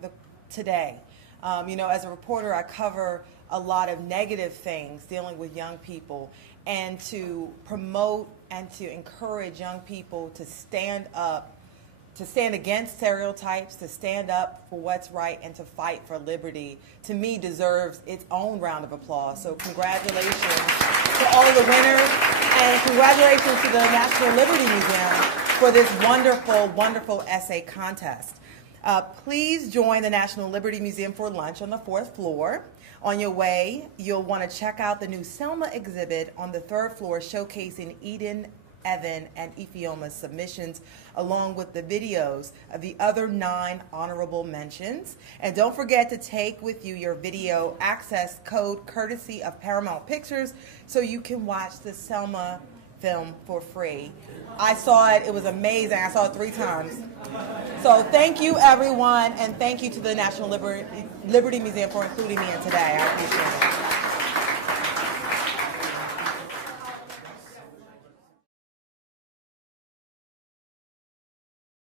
today. As a reporter, I cover a lot of negative things dealing with young people, and to promote and to encourage young people to stand up, to stand against stereotypes, to stand up for what's right, and to fight for liberty, to me deserves its own round of applause. So congratulations to all of the winners, and congratulations to the National Liberty Museum for this wonderful, wonderful essay contest. Please join the National Liberty Museum for lunch on the 4th floor. On your way, you'll want to check out the new Selma exhibit on the 3rd floor showcasing Eden, Evan, and Ifeoma's submissions, along with the videos of the other 9 honorable mentions. And don't forget to take with you your video access code courtesy of Paramount Pictures so you can watch the Selma film for free. I saw it. It was amazing. I saw it 3 times. So thank you, everyone, and thank you to the National Liberty Museum for including me in today. I appreciate it.